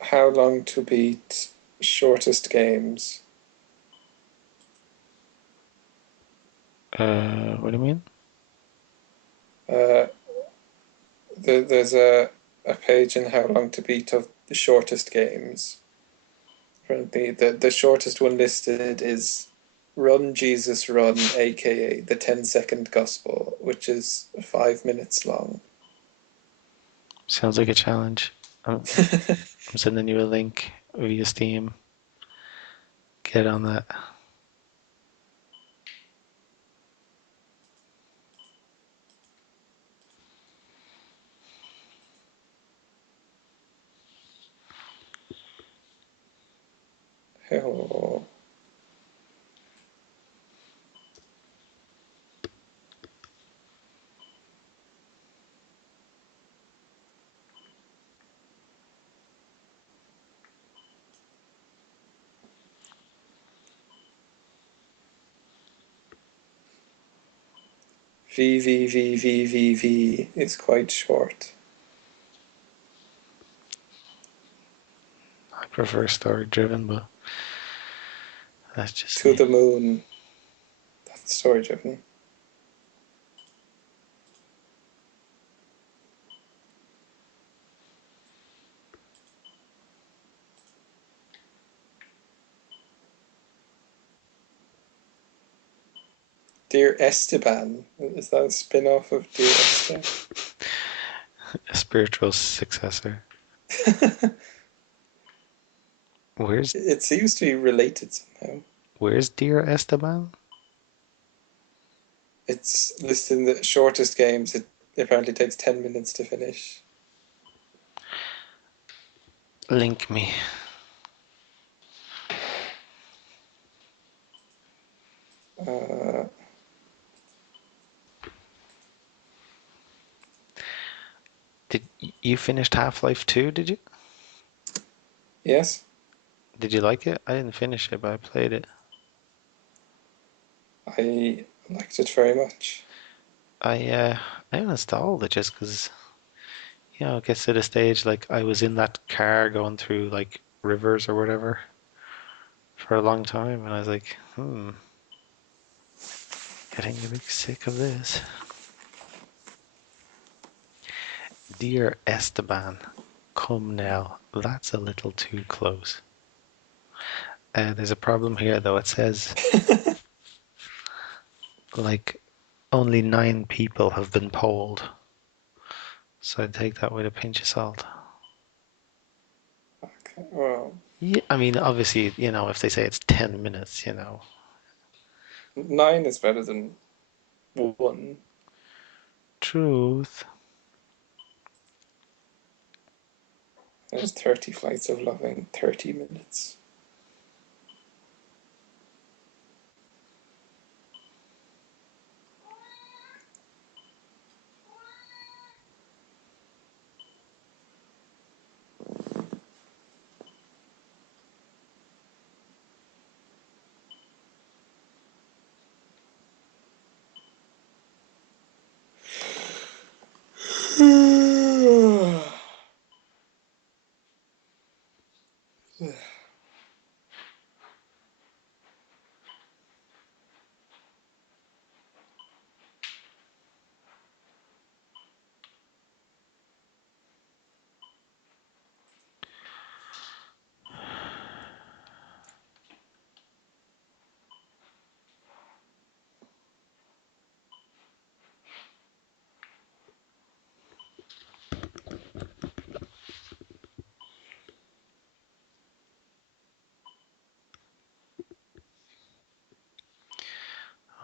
How long to beat shortest games? What do you mean? Uh, there's a page in How Long to Beat of the shortest games. Apparently, the shortest one listed is Run Jesus Run, aka the 10-second gospel, which is 5 minutes long. Sounds like a challenge. I'm sending you a link via Steam. Get on that. Oh. VVVVVV is quite short. I prefer story driven, but that's just To me. the Moon. That's story driven. Dear Esteban. Is that a spin off of Dear Esther? A spiritual successor. Where's It seems to be related somehow. Where's Dear Esteban? It's listed in the shortest games. It apparently takes 10 minutes to finish. Link me. Uh, Did you finished Half-Life 2, did you? yes, Did you like it? I didn't finish it, but I played it. I liked it very much. I uninstalled it just because it gets to the stage like I was in that car going through like rivers or whatever for a long time, and I was like, getting a bit sick of this. Dear Esteban, come now. That's a little too close. There's a problem here though. It says like only 9 people have been polled, so I'd take that with a pinch of salt. Okay, well, Yeah, I mean, obviously, if they say it's 10 minutes, 9 is better than 1. truth. There's 30 Flights of Loving, 30 minutes.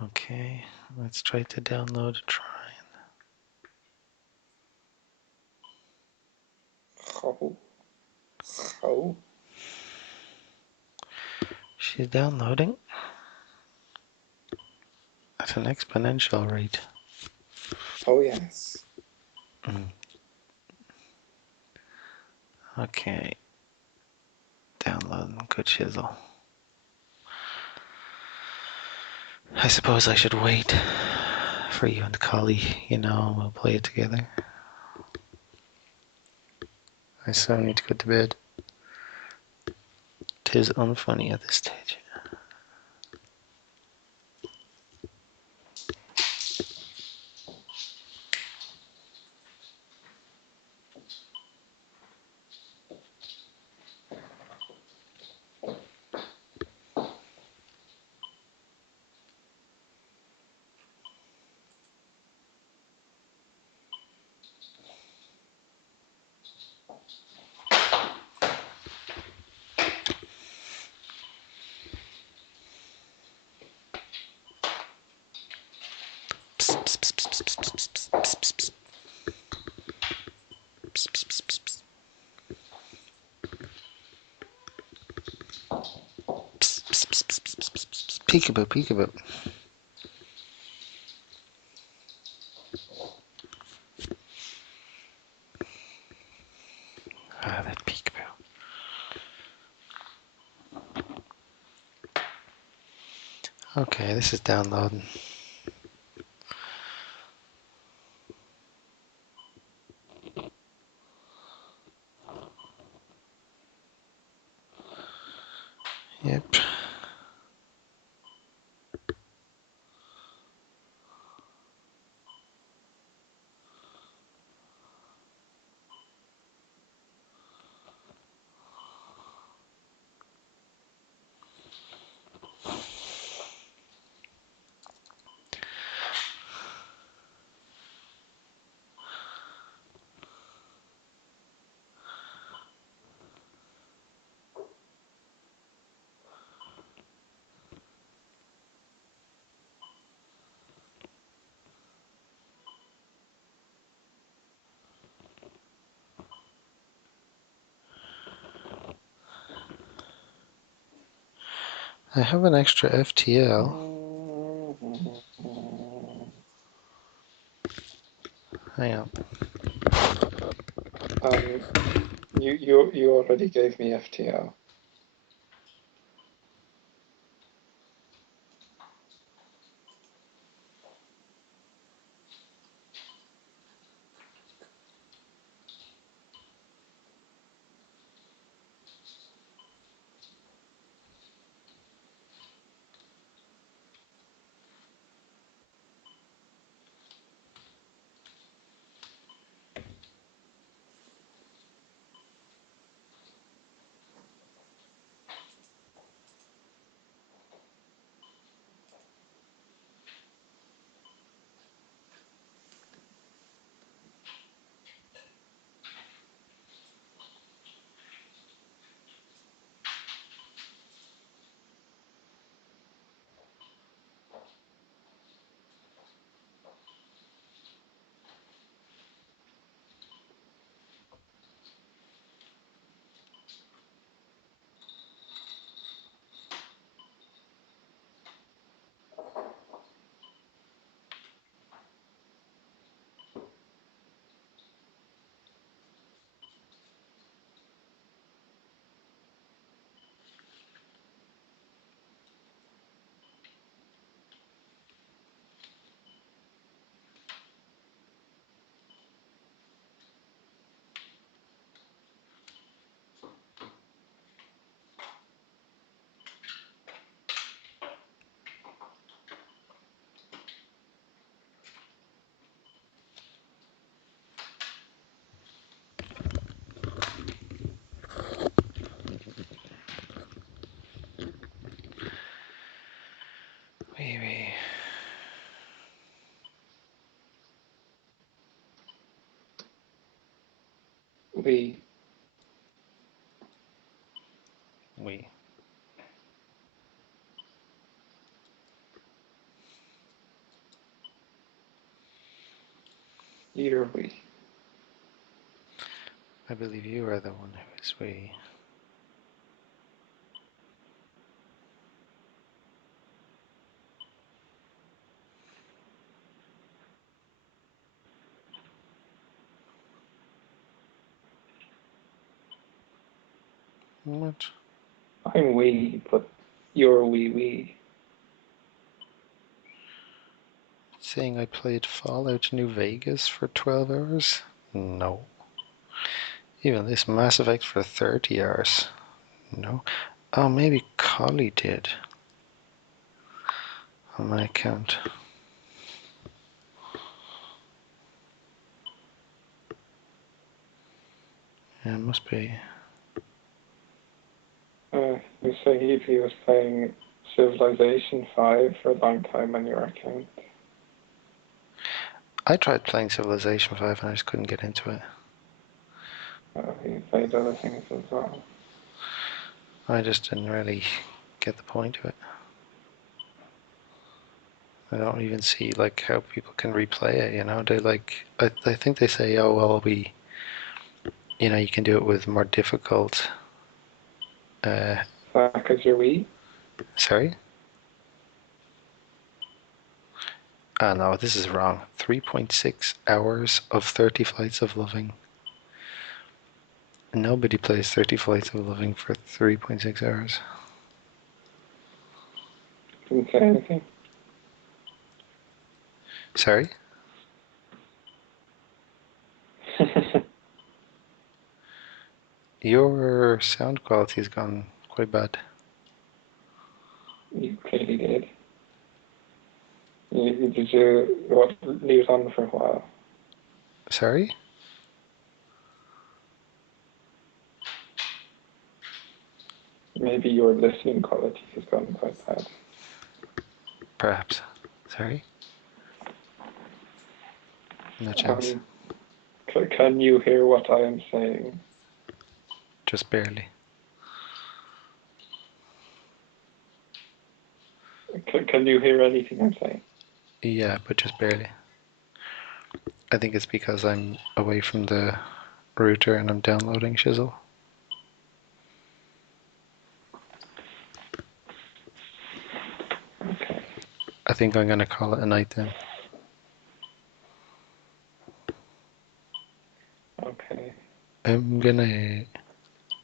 Okay, let's try to download a Trine. Oh, oh, She's downloading at an exponential rate. oh yes. Okay, downloading, good chisel. I suppose I should wait for you and Collie, we'll play it together. I so need to go to bed. 'Tis unfunny at this stage. Peekaboo, peekaboo. Ah, that peekaboo. Okay, this is downloading. Yep. I have an extra FTL. Hang on. You already gave me FTL. Wee. We. Here we. I believe you are the one who is we. What? I'm we, but you're we. Saying I played Fallout New Vegas for 12 hours? No. Even this Mass Effect for 30 hours. No. Oh, maybe Collie did on my account. Yeah, it must be. You say he was playing Civilization 5 for a long time on your account. I tried playing Civilization 5 and I just couldn't get into it. He played other things as well. I just didn't really get the point of it. I don't even see like how people can replay it, you know. They like I think they say, oh well, you can do it with more difficult Is that because you're Wii? sorry? Ah no, this is wrong. 3.6 hours of 30 Flights of Loving. Nobody plays 30 Flights of Loving for 3.6 hours. Didn't say anything. Sorry? Your sound quality has gone quite bad. You clearly did. Did you leave it on for a while? Sorry? Maybe your listening quality has gone quite bad. Perhaps. Sorry? No chance. Can you hear what I am saying? Just barely. Can you hear anything I'm saying? Yeah, but just barely. I think it's because I'm away from the router and I'm downloading Shizzle. Okay. I think I'm gonna call it a night then. Okay. I'm gonna.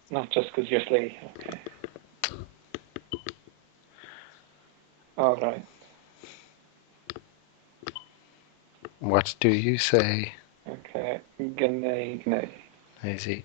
Not just because you're late. Okay. All right. What do you say? Okay. Good night. Easy.